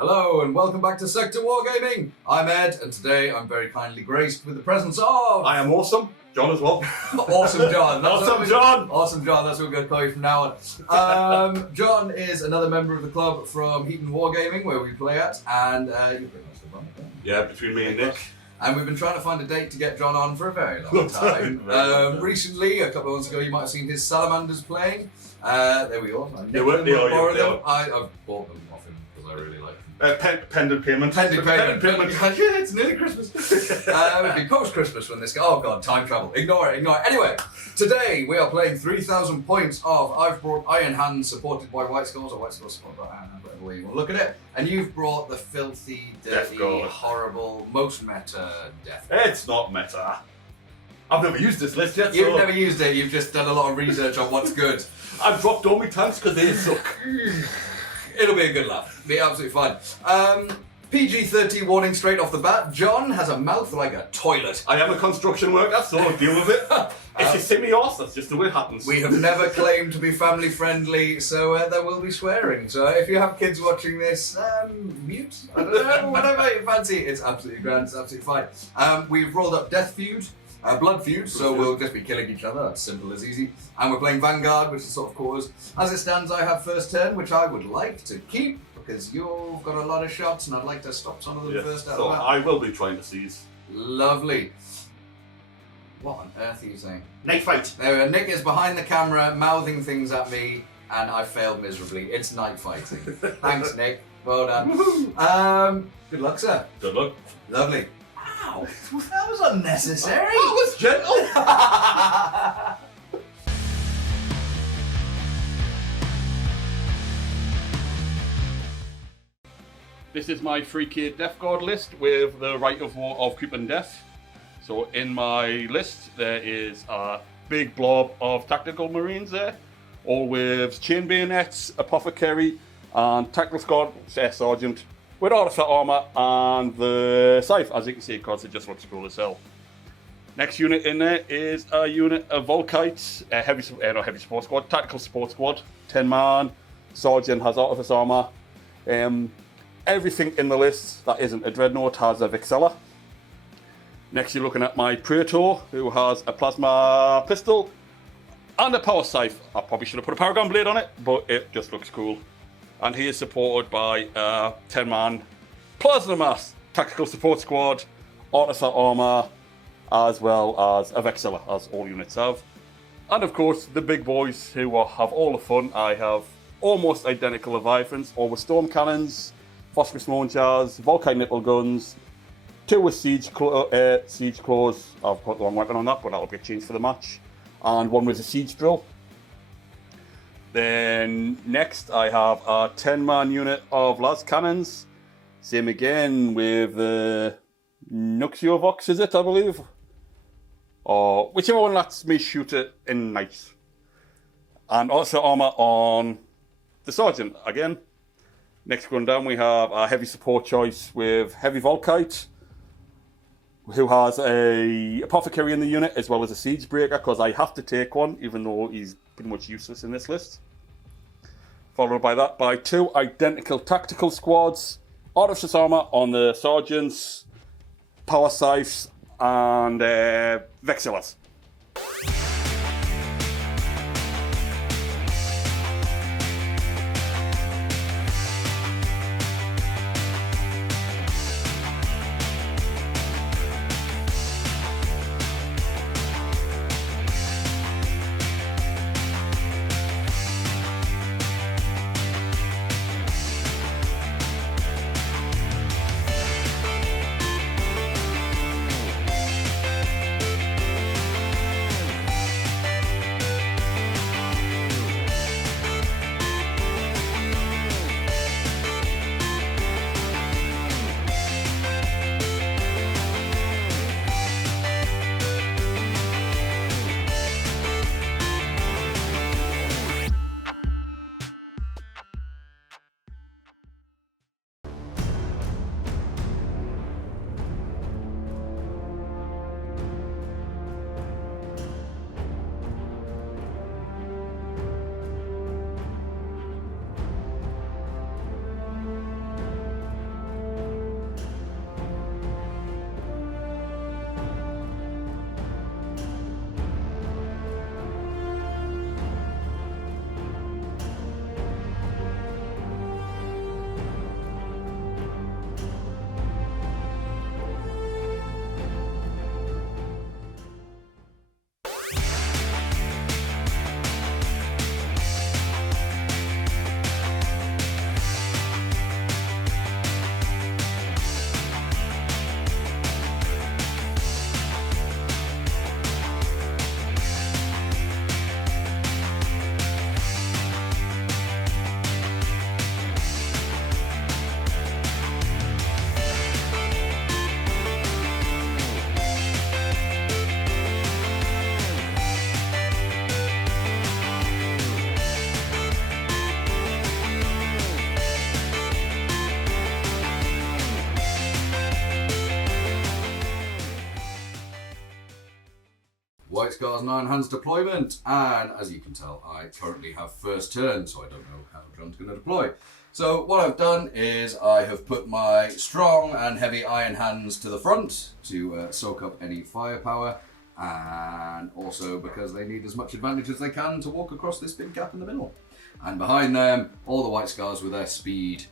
Hello and welcome back to Sector Wargaming. I'm Ed and today I'm very kindly graced with the presence of... I am awesome. John as well. Awesome John. Awesome John. Awesome John, that's what we're going to call you from now on. John is another member of the club from Heaton Wargaming where we play at, and you've been most of them, haven't you? Yeah, between me and Nick. And we've been trying to find a date to get John on for a very long time. Recently, a couple of months ago, you might have seen his salamanders playing. There we are. They were. I've bought them off him because I really like them. Pending payment. Pending payment. Yeah, it's nearly Christmas. It would be post-Christmas when this goes. Oh god, time travel. Ignore it. Anyway, today we are playing 3,000 points of I've brought Iron Hands supported by White Skulls, or White Skulls supported by Iron Hands, whatever way you want to look at it. And you've brought the filthy, dirty, horrible, most meta Death Guard. It's not meta. I've never used this list yet. You've never used it, you've just done a lot of research on what's good. I've dropped all my tanks because they suck. It'll be a good laugh. Be absolutely fine. PG-13 warning straight off the bat. John has a mouth like a toilet. I am a construction worker, so deal with it. If you see me off, that's just the way it happens. We have never claimed to be family friendly, so there will be swearing. So if you have kids watching this, mute. I don't know, whatever you fancy. It's absolutely grand. It's absolutely fine. We've rolled up Death Feud. Blood Feud, so we'll just be killing each other, that's simple as easy. And we're playing Vanguard, which is sort of cause. As it stands, I have first turn, which I would like to keep, because you've got a lot of shots, and I'd like to stop some of them first out of that. I will be trying to seize. Lovely. What on earth are you saying? Night fight. There we go. Nick is behind the camera, mouthing things at me, and I failed miserably. It's night fighting. Thanks, Nick. Well done. Good luck, sir. Good luck. Lovely. Wow, that was unnecessary. That was gentle. This is my 3K Death Guard list with the right of war of creep and death. So in my list there is a big blob of tactical marines there, all with chain bayonets, apothecary, and tactical squad sergeant. With all of the armour and the scythe, as you can see, because it just looks cool as hell. Next unit in there is a unit of Volkites, heavy support squad, tactical support squad, 10 man, sergeant has artifice armour. Everything in the list that isn't a dreadnought has a Vixella. Next you're looking at my Praetor, who has a plasma pistol and a power scythe. I probably should have put a Paragon blade on it, but it just looks cool. And he is supported by a 10-man plasma mass tactical support squad, artificer armor, as well as a Vexilla, as all units have. And of course, the big boys who have all the fun. I have almost identical Leviathans, all with storm cannons, phosphorus launchers, Volkite nipple guns, 2 with siege claws. I've put the wrong weapon on that, but that'll get changed for the match. And 1 with a siege drill. Then next I have a 10-man unit of las cannons. Same again with the Nuxiovox, is it, I believe? Or whichever one lets me shoot it in nice. And also armour on the sergeant again. Next going down we have a heavy support choice with heavy Volkite, who has a apothecary in the unit as well as a siege breaker, because I have to take one, even though he's pretty much useless in this list. Followed by that by 2 identical tactical squads, artifice armor on the sergeants, power scythes, and Vexillas. White Scars and Iron Hands deployment, and as you can tell, I currently have first turn, so I don't know how John's going to deploy. So what I've done is I have put my strong and heavy Iron Hands to the front to soak up any firepower, and also because they need as much advantage as they can to walk across this big gap in the middle. And behind them, all the White Scars with their speed,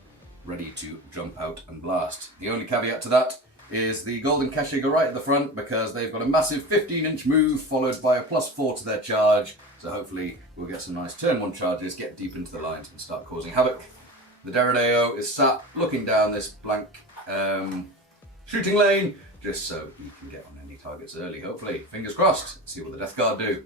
ready to jump out and blast. The only caveat to that is the Golden Keshiga right at the front, because they've got a massive 15-inch move followed by a +4 to their charge, so hopefully we'll get some nice turn 1 charges, get deep into the lines and start causing havoc. The Deredeo is sat looking down this blank shooting lane, just so he can get on any targets early, hopefully. Fingers crossed. See what the Death Guard do.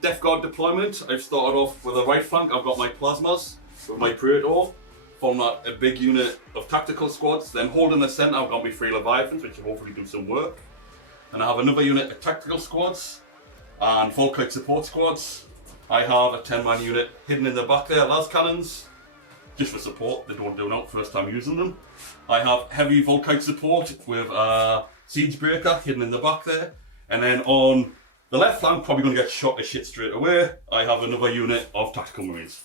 Death Guard deployment, I've started off with a right flank. I've got my plasmas with my Praetor, form that a big unit of tactical squads. Then holding the centre, I've got my 3 Leviathans, which will hopefully do some work. And I have another unit of tactical squads and Volkite support squads. I have a 10-man unit hidden in the back there, las cannons, just for support. They don't do out first time using them. I have heavy Volkite support with a siege breaker hidden in the back there. And then on the left flank, probably going to get shot to shit straight away. I have another unit of tactical marines.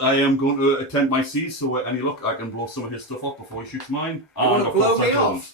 I am going to attempt my siege, so with any luck I can blow some of his stuff up before he shoots mine. You want to blow me off?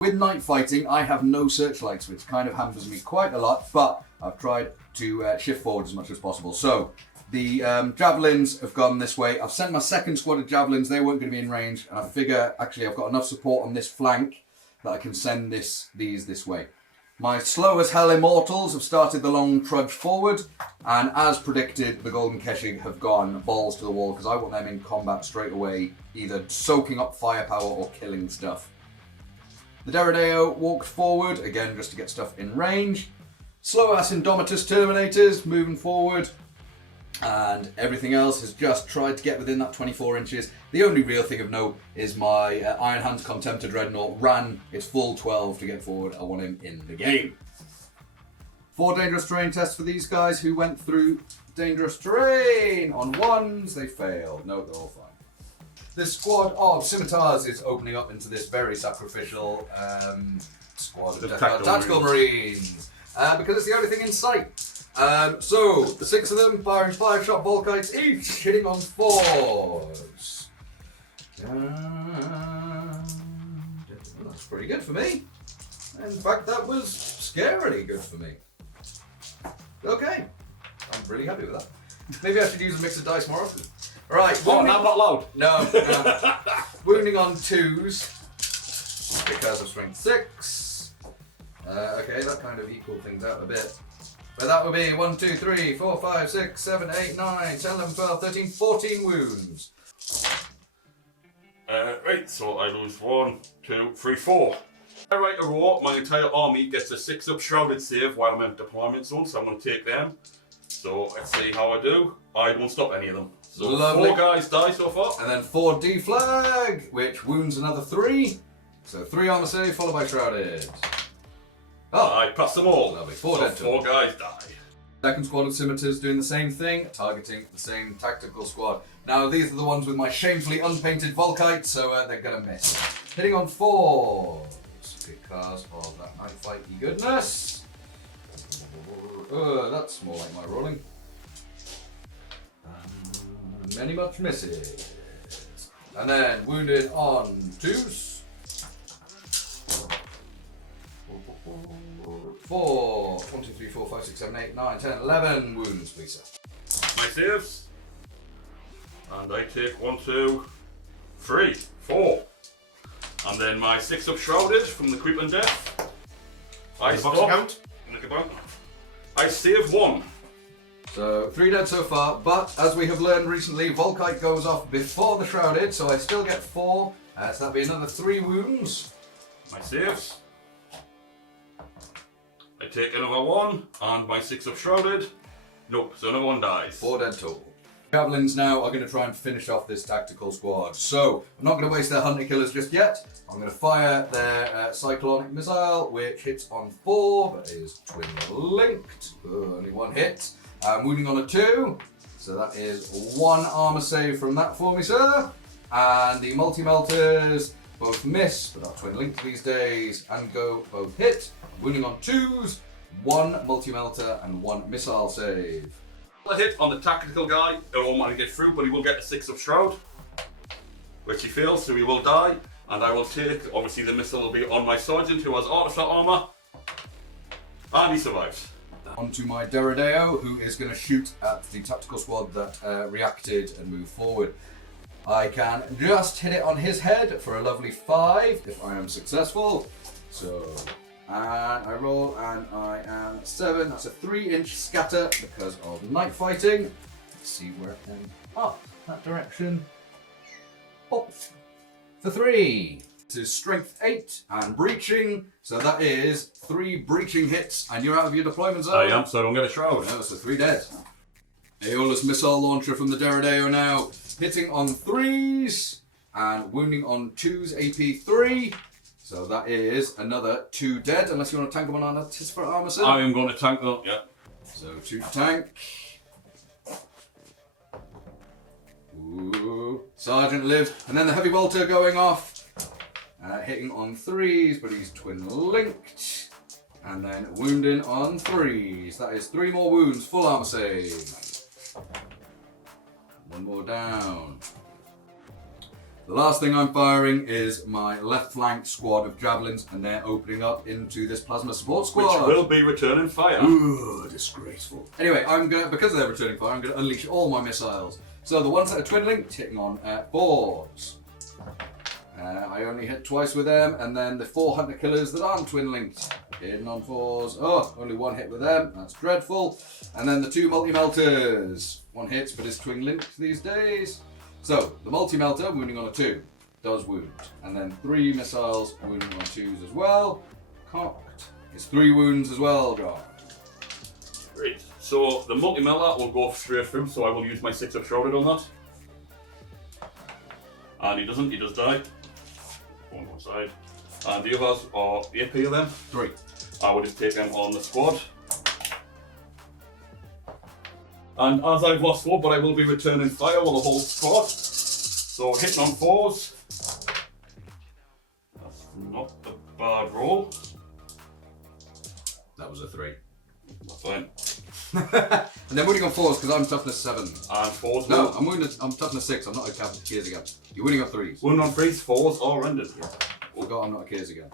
With night fighting, I have no searchlights, which kind of hampers me quite a lot, but I've tried to shift forward as much as possible. So, the javelins have gone this way. I've sent my second squad of javelins. They weren't going to be in range, and I figure, actually, I've got enough support on this flank that I can send these this way. My slow as hell immortals have started the long trudge forward, and as predicted, the Golden Keshig have gone balls to the wall, because I want them in combat straight away, either soaking up firepower or killing stuff. The Deredeo walked forward, again just to get stuff in range. Slow-ass Indomitus Terminators moving forward. And everything else has just tried to get within that 24 inches. The only real thing of note is my Iron Hands Contemptor Dreadnought ran its full 12 to get forward. I want him in the game. 4 dangerous terrain tests for these guys who went through dangerous terrain. On ones, they failed. No, they're all fine. This squad of scimitars is opening up into this very sacrificial squad of tactical marines because it's the only thing in sight. So the 6 of them firing 5-shot Volkites each, hitting on 4s. That's pretty good for me. In fact, that was scarily good for me. Okay, I'm really happy with that. Maybe I should use a mix of dice more often. Right. Oh, now I'm not loud. No. Wounding on 2s because of strength 6. Okay, that kind of equaled things out a bit. But that would be 1, 2, 3, 4, 5, 6, 7, 8, 9, 10, 11, 12, 13, 14 wounds. Right, so I lose 1, 2, 3, 4. I write a row, my entire army gets a 6-up shrouded save while I'm in deployment zone, so I'm going to take them. So let's see how I do. I don't stop any of them. So Lovely. 4 guys die so far. And then 4 deflag, which wounds another 3. So 3 armor save followed by shrouded. Oh, I pass them all. Lovely. 4 so dead 4 guys die. Second squad of scimitars doing the same thing, targeting the same tactical squad. Now these are the ones with my shamefully unpainted Volkite, so they're gonna miss. Hitting on 4 because of that night fighty goodness. That's more like my rolling. Many much misses. And then wounded on 2s. 4, 1, 2, 3, 4, 5, 6, 7, 8, 9, 10, 11 wounds, please, sir. My saves. And I take 1, 2, 3, 4. And then my 6-up shrouded from the creep and death. I stop. Count. I save 1. So 3 dead so far, but as we have learned recently, Volkite goes off before the shrouded, so I still get 4. So that'll be another 3 wounds. My saves. I take another 1, and my 6-up shrouded. Nope, so another 1 dies. 4 dead total. Javelins now are going to try and finish off this tactical squad. So I'm not going to waste their hunter killers just yet. I'm going to fire their cyclonic missile, which hits on 4, but is twin linked. Only 1 hit. Wounding on a 2, so that is 1 armor save from that for me, sir. And the multi-melters both miss, but are twin linked these days, and go both hit. Wounding on 2s, 1 multi-melter and 1 missile save. A hit on the tactical guy, it won't want to get through, but he will get a 6-up shroud, which he fails, so he will die. And I will take, obviously the missile will be on my sergeant who has artifact armor, and he survives. Onto my Derodeo, who is going to shoot at the tactical squad that reacted and move forward. I can just hit it on his head for a lovely 5 if I am successful. So, and I roll and I am 7. That's a 3-inch scatter because of night fighting. Let's see where it can up that direction. Up for 3. This is strength 8 and breaching, so that is 3 breaching hits, and you're out of your deployment zone. I am, so I don't get a shroud. No, so 3 dead. Aeolus missile launcher from the Derodeo now, hitting on 3s and wounding on 2s, AP 3. So that is another 2 dead, unless you want to tank them on a for armor set. I am going to tank them, yeah. So 2 tank. Ooh, Sergeant lives, and then the heavy bolter going off. Hitting on 3s, but he's twin linked. And then wounding on 3s. That is 3 more wounds, full armor save. 1 more down. The last thing I'm firing is my left flank squad of javelins, and they're opening up into this plasma support squad. Which will be returning fire. Ooh, disgraceful. Anyway, because they're returning fire, I'm going to unleash all my missiles. So the ones that are twin linked, hitting on 4s. I only hit twice with them, and then the 4 hunter killers that aren't twin linked, hitting on 4s. Oh, only 1 hit with them, that's dreadful. And then the 2 multi-melters. 1 hits, but is twin linked these days. So, the multi-melter, wounding on a 2, does wound. And then 3 missiles, wounding on 2s as well. Cocked. It's 3 wounds as well, John. Great. So, the multi-melter will go straight through, so I will use my 6-up shrouded on that. And he doesn't, he does die. On one side. And the others are the AP of them. 3. I will just take them on the squad. And as I've lost 4, but I will be returning fire with the whole squad. So hitting on 4s. That's not a bad roll. That was a 3. That's fine. And then wounding on 4s because I'm toughness 7. And 4s. No, I'm toughness 6. I'm not a Kears again. You're winning on 3s. Wound on 3s, 4s are rendered. Yeah. Forgot I'm not a Kears again.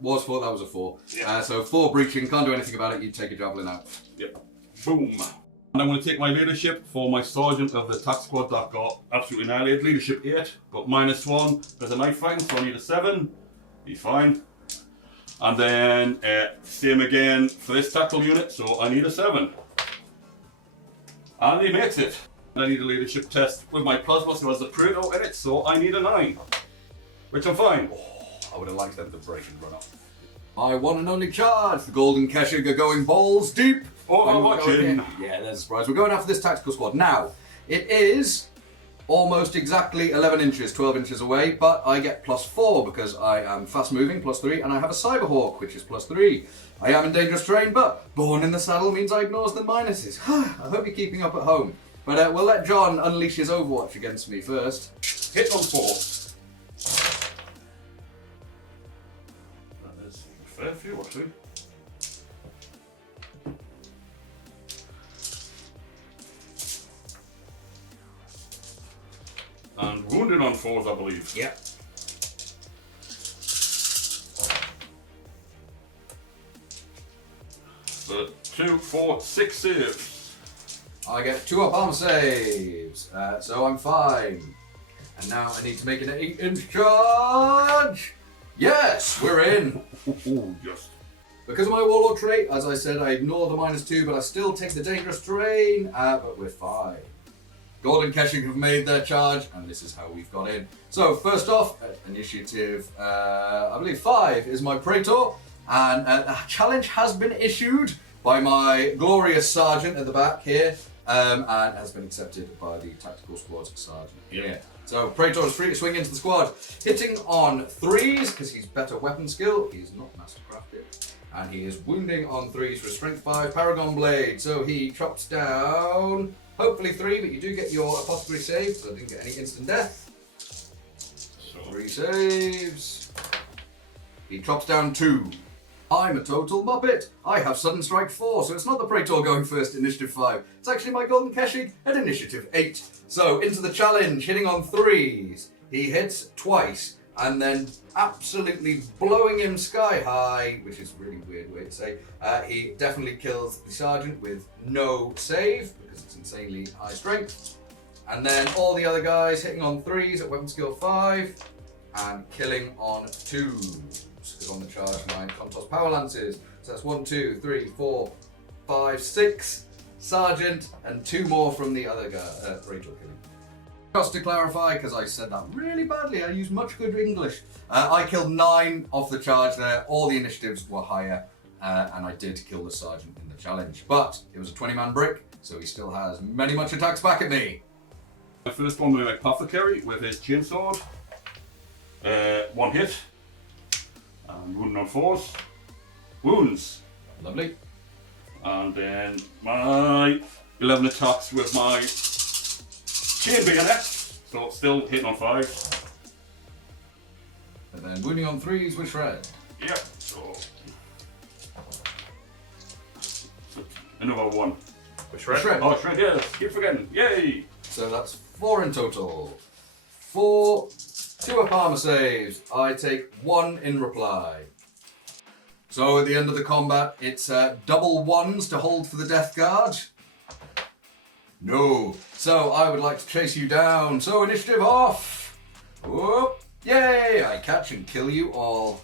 Was 4. That was a 4. Yeah. So 4 breaching. Can't do anything about it. You take a javelin out. Yep. Boom. And I'm going to take my leadership for my sergeant of the attack squad that got absolutely annihilated. Leadership 8, got -1. There's a knife fighting, so I need a 7. He's fine. And then same again for this tackle unit, so I need a 7. And he makes it. I need a leadership test with my plasma, so has the Praetor in it, so I need a 9. Which I'm fine. Oh, I would have liked them to break and run up. My one and only charge. The Golden Keshig are going balls deep. Watching. Yeah, there's a surprise. We're going after this tactical squad. Now, it is almost exactly 11 inches, 12 inches away, but I get +4 because I am fast moving, +3, and I have a Cyberhawk, which is +3. I am in dangerous terrain, but born in the saddle means I ignores the minuses. I hope you're keeping up at home. But we'll let John unleash his Overwatch against me first. Hit on 4. That is a fair few, actually. And wounded on 4s, I believe. Yep. So 2, 4, 6 saves. I get 2 up armor saves, so I'm fine. And now I need to make an 8-inch charge. Yes, we're in. Ooh, yes. Because of my Warlord trait, as I said, I ignore the -2, but I still take the dangerous terrain, but we're fine. Golden Keshig have made their charge, and this is how we've got in. So, first off, initiative, I believe 5 is my Praetor, and a challenge has been issued by my glorious sergeant at the back here, and has been accepted by the tactical squad's sergeant here. So, Praetor is free to swing into the squad, hitting on 3s, because he's better weapon skill, he's not mastercrafted, and he is wounding on 3s for a strength 5 Paragon Blade, so he chops down... hopefully 3, but you do get your apothecary save, so I didn't get any instant death. So 3 saves. He chops down 2. I'm a total muppet. I have sudden strike 4, so it's not the Praetor going first, initiative 5. It's actually my Golden Keshig at initiative 8. So into the challenge, hitting on 3s. He hits twice, and then absolutely blowing him sky high, which is a really weird way to say. He definitely kills the sergeant with no save, because it's insanely high strength. And then all the other guys hitting on 3s at weapon skill 5, and killing on 2s, because on the charge my Contos Power Lances. So that's 1, 2, 3, 4, 5, 6 sergeant, and 2 more from the other guy, Rachel killing. Just to clarify, because I said that really badly, I use much good English. I killed 9 off the charge there. All the initiatives were higher, and I did kill the sergeant in the challenge. But it was a 20-man brick, so he still has many much attacks back at me. My first one with my apothecary with his chainsword. 1 hit. And wounding on 4s. Wounds. Lovely. And then my 11 attacks with my chain bayonet, so still hitting on 5. And then wounding on 3s with shred. Yeah, so another 1. With shred. Oh, shred, yes, keep forgetting. Yay! So that's 4 in total. 4, 2 up armor saves. I take 1 in reply. So at the end of the combat, it's double 1s to hold for the death guard. No. So I would like to chase you down. So initiative off. Whoop. Yay! I catch and kill you all.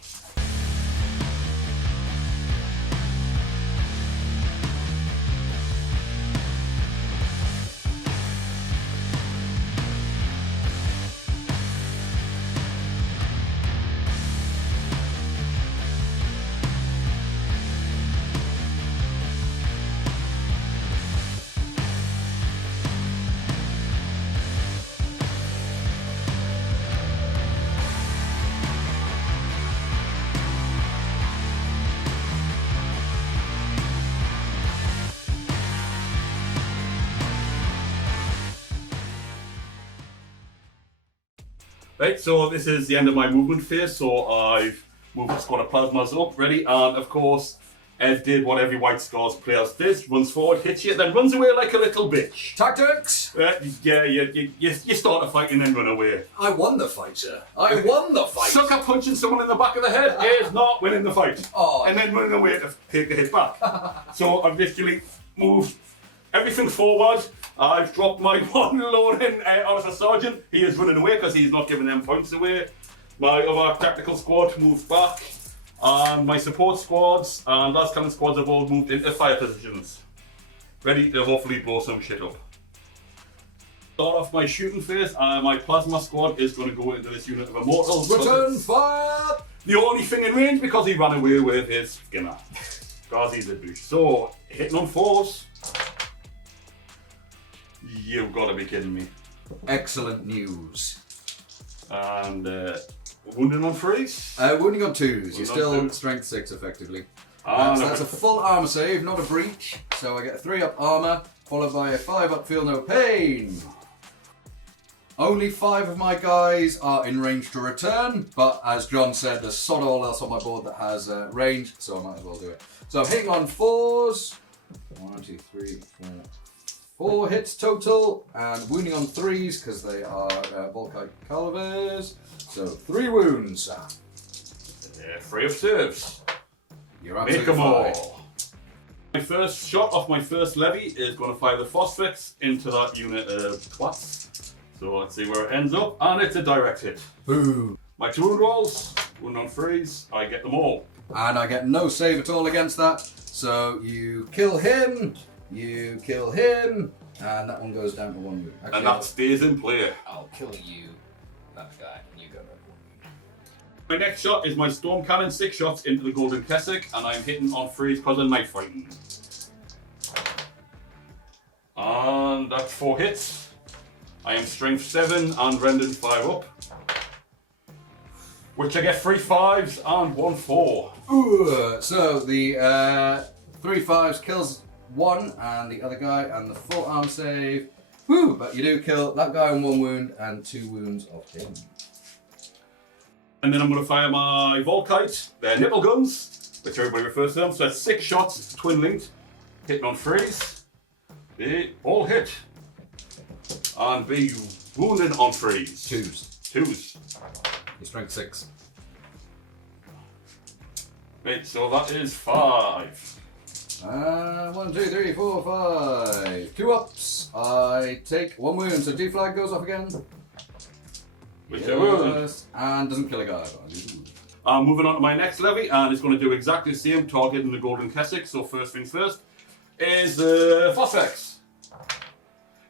Right, so this is the end of my movement phase, so I've moved a squad of plasmas up, ready, and of course, Ed did what every White Scars player does, runs forward, hits you, then runs away like a little bitch. Tactics! Yeah, you start a fight and then run away. I won the fight, sir. I won the fight. Sucker punching someone in the back of the head is not winning the fight. Oh. And then running away to take the hit back. So I've literally moved everything forward. I've dropped my one load in as a sergeant. He is running away because he's not giving them points away. My other tactical squad moved back. And my support squads and last cannon squads have all moved into fire positions. Ready to hopefully blow some shit up. Start off my shooting phase. My plasma squad is going to go into this unit of immortals. Return fire! The only thing in range because he ran away with his skimmer. Because he's a douche. So, hitting on 4s. You've got to be kidding me. Excellent news. And wounding on 3s. Wounding on 2s. You're still 2s. strength 6 effectively. Ah, So no. that's a full armor save, not a breach. So I get a 3-up armor, followed by a 5-up feel no pain. Only 5 of my guys are in range to return, but as John said, there's sod all else on my board that has range, so I might as well do it. So I'm hitting on 4s. 1, 2, 3, 4. 4 hits total, and wounding on 3s because they are Volkite calibers. So 3 wounds. 3 of serves. You're Make absolutely them fine. all. My first shot off my first levy is going to fire the phosphix into that unit of twats. So let's see where it ends up, and it's a direct hit. Boom. My 2 wound rolls, wound on 3s, I get them all. And I get no save at all against that. So you kill him, and that one goes down to 1 wound. Actually, And that stays in play. I'll kill you, that guy, and you go back. My next shot is my storm cannon, 6 shots into the golden cassock, and I'm hitting on 3s because of knife fighting. And that's 4 hits. I am strength 7 and rendered 5 up. Which I get 3 5s and 1 4. Ooh, so the 3 5s kills 1 and the other guy, and the full arm save. Woo! But you do kill that guy on 1 wound and 2 wounds of him. And then I'm going to fire my Volkite, their nipple guns, which everybody refers to them. So that's 6 shots, twin linked, hitting on 3s. They all hit. And be wounded on 3s. 2s. Your strength 6. Right, so that is 5. 1, 2, 3, 4, 5. 2 ups. I take 1 wound, so D flag goes off again. Which I will. And doesn't kill a guy. I'm moving on to my next levy, and it's going to do exactly the same, targeting the golden cassock. So first things first is the Phosphex,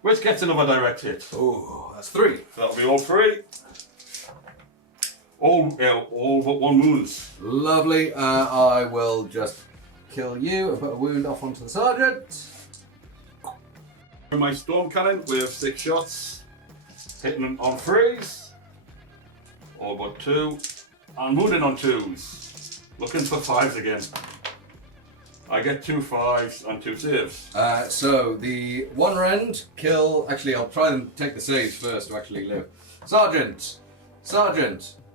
which gets another direct hit. Oh, that's 3. So that'll be all 3. All but 1 wounds. Lovely. I will just kill you and put a wound off onto the sergeant. My storm cannon with 6 shots, hitting them on 3s. All but 2, and wounding on 2s. Looking for 5s again. I get 2 5s and 2 saves. So the 1 rend kill. Actually, I'll try and take the saves first to actually live. Sergeant.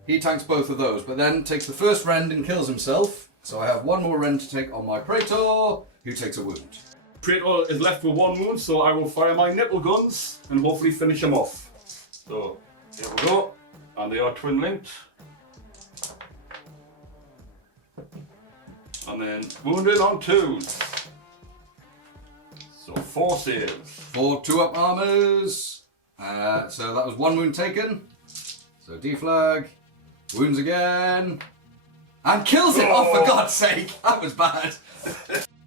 He tanks both of those, but then takes the first rend and kills himself. So I have 1 more rend to take on my Praetor, who takes a wound. Praetor is left with 1 wound, so I will fire my nipple guns and hopefully finish him off. So here we go, and they are twin linked. And then wounded on 2s. So 4 saves. 4 2-up armors. So that was 1 wound taken. So D flag. Wounds again. And kills it! Oh, for God's sake! That was bad.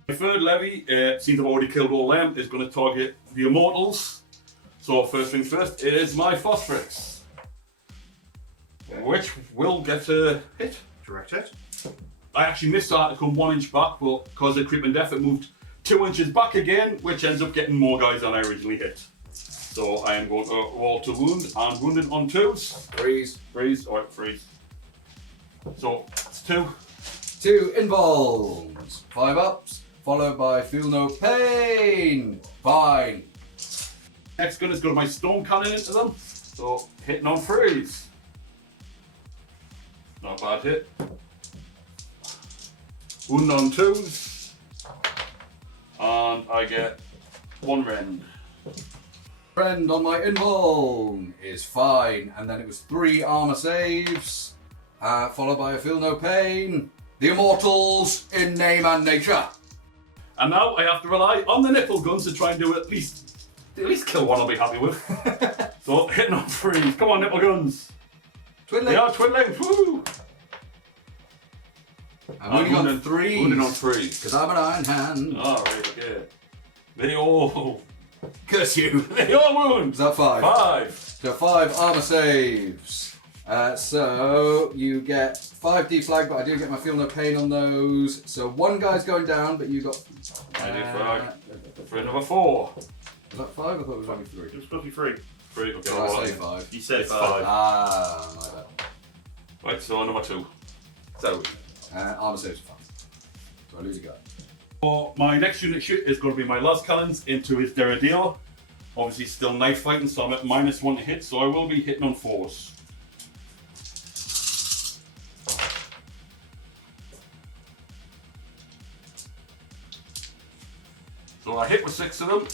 My third levy, since I've already killed all them, is going to target the immortals. So first things first is my Phosphorus, which will get a hit. Direct hit. I actually missed that to come 1 inch back, but because of creep and death, it moved 2 inches back again, which ends up getting more guys than I originally hit. So I am going to roll to wound and wounded on 2s. Freeze, alright, freeze. So it's 2. 2 involves. 5 ups, followed by feel no pain. Fine. Next gun is going to my storm cannon into them. So hitting on 3s. Not a bad hit. Wound on 2s. And I get 1 rend. Friend on my invuln is fine, and then it was 3 armor saves, followed by a feel no pain. The immortals in name and nature. And now I have to rely on the nipple guns to try and do at least kill one I'll be happy with. So hitting on 3s. Come on, nipple guns. Twin They are twin length. Woo! I'm wounding on 3s. Wounding on 3s. Because I'm an iron hand. Alright, okay. They all Curse you. Your wound. Is that 5? 5. So 5 armor saves. So you get 5 deflag, but I do get my feel no pain on those. So one guy's going down, but you got. I defrag for another 4. Was that 5? I thought it was only 3. It was supposed to be 3. 3. Okay. Did I say 5? You said It's 5. Ah, my bad. Right. So another 2. So. Armor saves are 5. So I lose a guy. For my next unit shoot is going to be my las cannons into his Derrideal. Obviously still knife fighting, so I'm at -1 to hit, so I will be hitting on 4s. So I hit with 6 of them,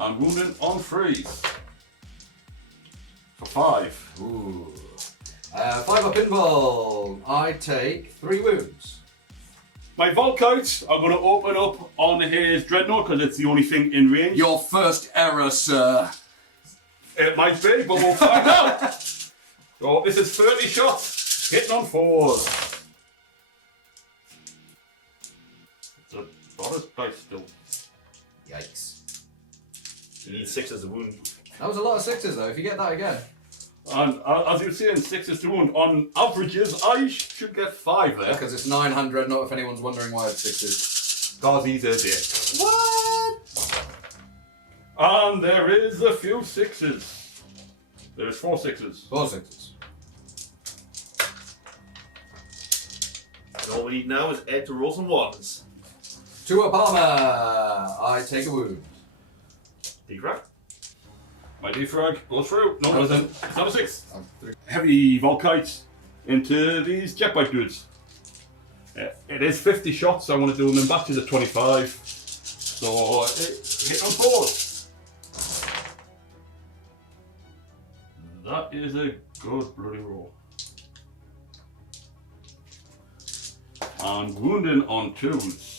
and wounding on 3s. For 5. Ooh. 5 up pinball. I take 3 wounds. My Volkite, I'm going to open up on his Dreadnought because it's the only thing in range. Your first error, sir. It might be, but we'll find out. So this is 30 shots, hitting on 4s. It's a lot of dice still. Yikes. You need 6 as a wound. That was a lot of 6s though, if you get that again. And as you were saying, 6 is to wound. On averages, I should get 5 there. Because it's 900, not if anyone's wondering why it's 6s. Because he's a dick. What? And there is a few 6s. There's 4 6s. 4 6s. And all we need now is Ed to roll some 1s. 2 up armor. I take a wound. Defrag. My defrag goes through. No, it doesn't. It's not a 6. 3. Heavy Volkite into these jetbike dudes. It is 50 shots, so I want to do them in batches of 25. So hit on 4s. That is a good bloody roll. And wounding on 2s.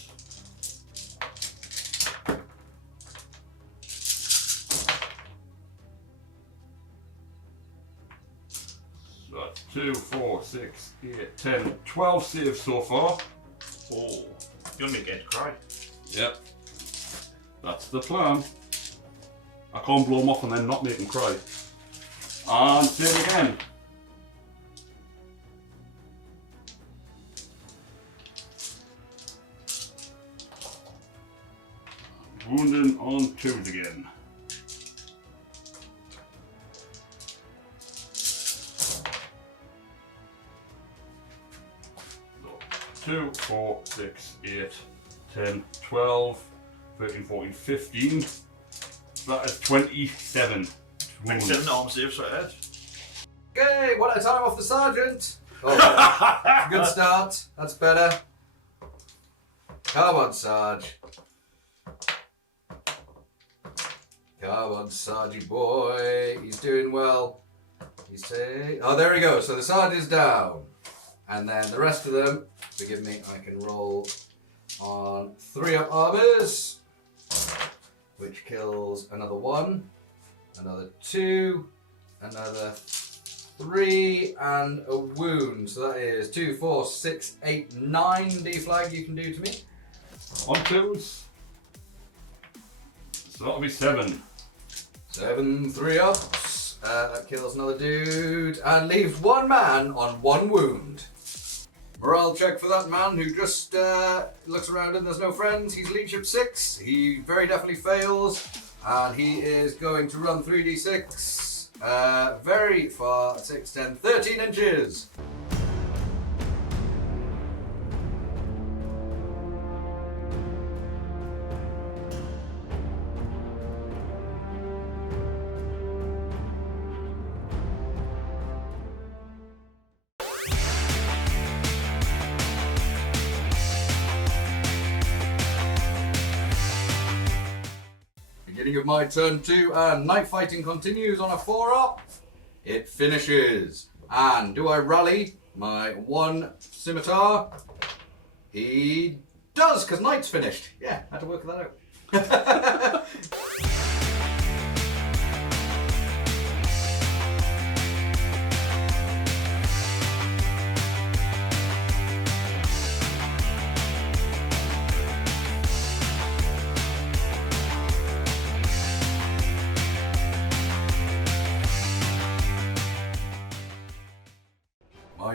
So that's 2, 4, 6, 8, 10, 12 saves so far. Oh, you're gonna make Ed cry. Yep. That's the plan. I can't blow him off and then not make him cry. And save again. Wounding on 2s again. So 2, 4, 6, 8, 10, 12, 13, 14, 15. That is 27. 27 arm saves for Ed. Okay, one at a time off the sergeant. Oh, good start. That's better. Come on, Sarge. Come on, Sargy boy. He's doing well. Oh, there we go. So the Sarge is down. And then the rest of them, forgive me, I can roll on 3 up armors, which kills another 1, another 2, another 3, and a wound. So that is 2, 4, 6, 8, 9 deflag you can do to me. On 2s. So that'll be 7. 7 3 ups. That kills another dude and leaves 1 man on 1 wound. Morale check for that man who just looks around and there's no friends. He's leadership 6. He very definitely fails. And he is going to run 3d6 very far, 6, 10, 13 inches. Beginning of my turn 2, and night fighting continues on a 4 up. It finishes. And do I rally my 1 scimitar? He does, because night's finished. Yeah, had to work that out.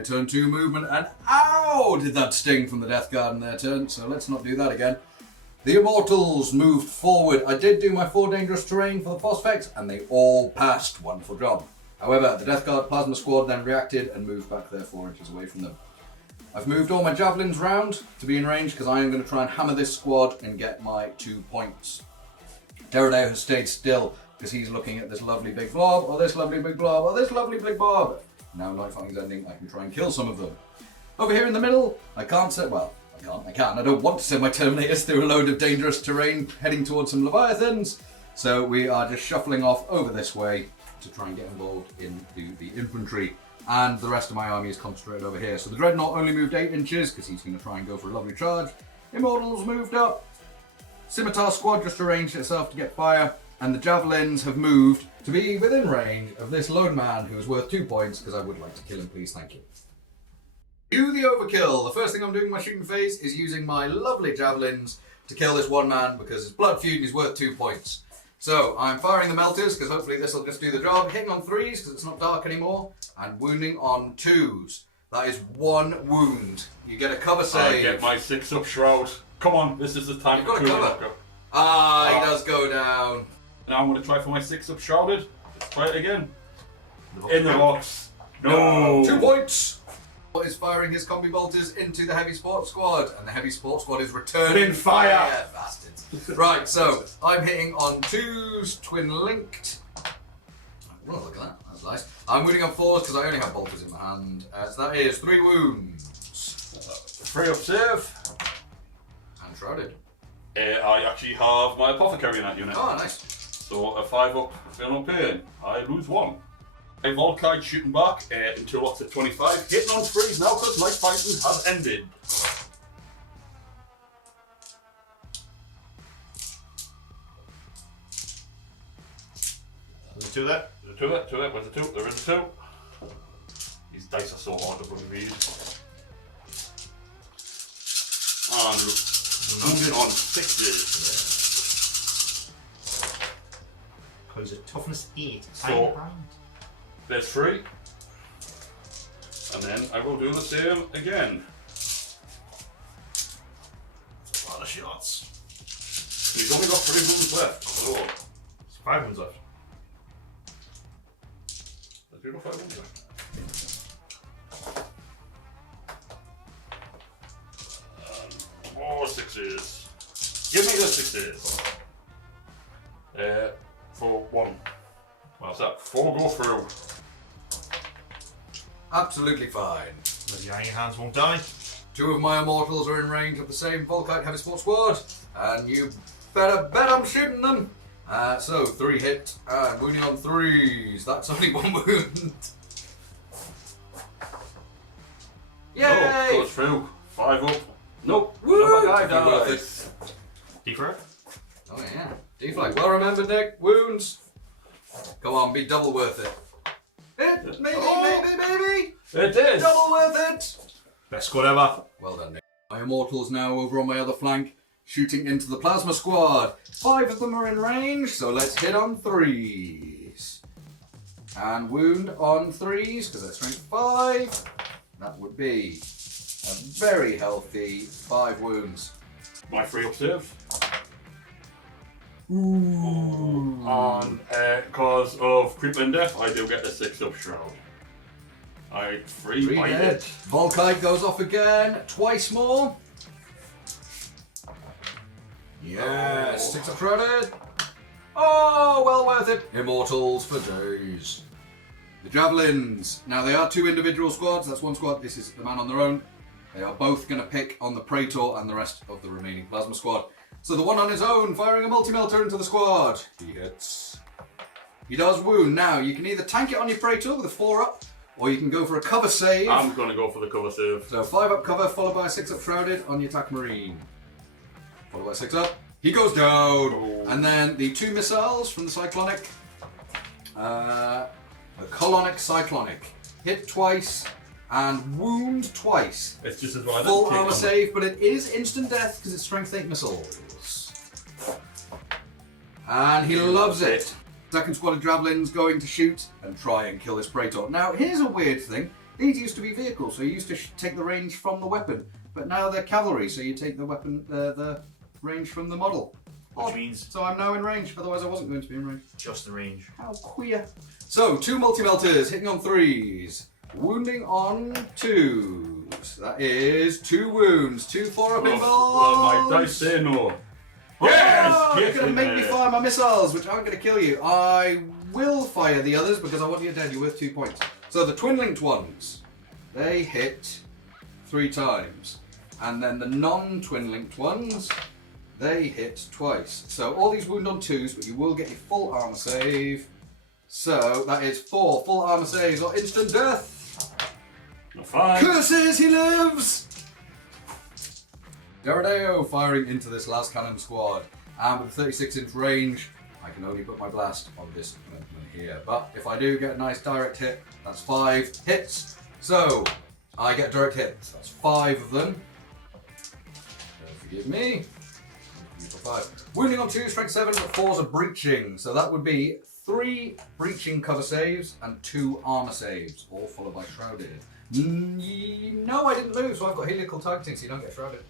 my turn 2 movement, and ow! Did that sting from the Death Guard in their turn, so let's not do that again. The Immortals moved forward. I did do my 4 dangerous terrain for the Phosphex, and they all passed. Wonderful job. However, the Death Guard Plasma Squad then reacted and moved back there 4 inches away from them. I've moved all my javelins round to be in range because I am going to try and hammer this squad and get my 2 points. Derrideo has stayed still because he's looking at this lovely big blob, or this lovely big blob, or this lovely big blob. Now night fighting's ending, I can try and kill some of them. Over here in the middle, I can't set, well, I can. I don't want to send my Terminators through a load of dangerous terrain heading towards some Leviathans. So we are just shuffling off over this way to try and get involved in the infantry. And the rest of my army is concentrated over here. So the Dreadnought only moved 8 inches because he's going to try and go for a lovely charge. Immortals moved up. Scimitar Squad just arranged itself to get fire. And the Javelins have moved to be within range of this lone man who is worth 2 points because I would like to kill him, please, thank you. Do the overkill. The first thing I'm doing in my shooting phase is using my lovely Javelins to kill this one man because his blood feud is worth 2 points. So I'm firing the melters because hopefully this will just do the job. Hitting on 3s because it's not dark anymore. And wounding on 2s. That is 1 wound. You get a cover save. I get my 6-up shroud. Come on, this is the time. You've got a cover. He does go down. Now I'm going to try for my 6-up shrouded. Let's try it again. In the box. No. 2 points. Is firing his combi bolters into the heavy sports squad, and the heavy sports squad is returning fire. Bastards. Right, so I'm hitting on 2s, twin linked. Oh, look at that. That's nice. I'm wounding on 4s because I only have bolters in my hand. So that is 3 wounds. 3-up save. And shrouded. I actually have my apothecary in that unit. Oh, nice. So a 5-up, feel no pain. I lose 1. A Volkite shooting back until lots of 25. Hitting on 3s now because night fighting has ended. There's a 2 there. There's a 2 there. Where's the 2? There is a 2. These dice are so hard to bloody read. And moving on 6s. Because a toughness 8. So there's 3. And then I will do the same again. A lot of shots. He's only got 3 wounds left. So There's 5 ones left. there's 0 5 wounds left. More 6s. Give me the 6s. For 1. What's that? 4 go through. Absolutely fine. The iron hands won't die. 2 of my immortals are in range of the same Volkite heavy sports squad, and you better bet I'm shooting them. So 3 hit and wounding on 3s. That's only 1 wound. Yay! No, goes through. 5 up. Nope. Woo! Another guy Could be worth dies. Defrag. Oh yeah. D-flag. Well remembered, Nick. Wounds. Come on, be double worth it. Maybe. It is. Double worth it. Best squad ever. Well done, Nick. My immortals now over on my other flank, shooting into the plasma squad. 5 of them are in range, so let's hit on 3s. And wound on 3s, because that's strength 5. That would be a very healthy 5 wounds. My 3-up save. Ooh. And because of crippling death, I do get the 6-up shroud. I 3 by dead. it. Volkite goes off again, twice more. Yes, 6 up shrouded. Oh, well worth it. Immortals for days. The Javelins. Now they are 2 individual squads. That's 1 squad. This is the man on their own. They are both going to pick on the Praetor and the rest of the remaining plasma squad. So the one on his own, firing a multi-melter into the squad. He hits. He does wound. Now, you can either tank it on your Praetor with a 4-up, or you can go for a cover save. I'm going to go for the cover save. So 5-up cover, followed by a 6-up shrouded on your attack marine. Followed by 6-up. He goes down. Oh. And then the 2 missiles from the Cyclonic. The Colonic Cyclonic. Hit twice and wound twice. It's just as well. Full armor save, but it is instant death because it's strength 8 missiles. And he loves it. Second squad of Javelins going to shoot and try and kill this Praetor. Now, here's a weird thing. These used to be vehicles, so you used to take the range from the weapon, but now they're cavalry, so you take the weapon, the range from the model. Which means So I'm now in range, otherwise I wasn't going to be in range. just the range. How queer. So, 2 multi-melters, hitting on 3s, wounding on 2s. That is 2 wounds, 2 4-up involved. Well, my dice say no. Yes! Oh, you're Get going to in make me there. fire my missiles, which aren't going to kill you. I will fire the others because I want you dead. You're worth 2 points. So the twin-linked ones, they hit 3 times. And then the non-twin-linked ones, they hit twice. So all these wound on 2s, but you will get your full armor save. So that is 4 full armor saves or instant death. 5. Curses, he lives! Doradeo firing into this last cannon squad. And with a 36-inch range, I can only put my blast on this commitment here. But if I do get a nice direct hit, that's 5 hits. So, I get direct hits. That's 5 of them. Forgive me. 5. Wounding on 2, strength 7, but 4s are breaching. So that would be 3 breaching cover saves and 2 armor saves, all followed by shrouded. No, I didn't move, so I've got helical targeting, so you don't get shrouded.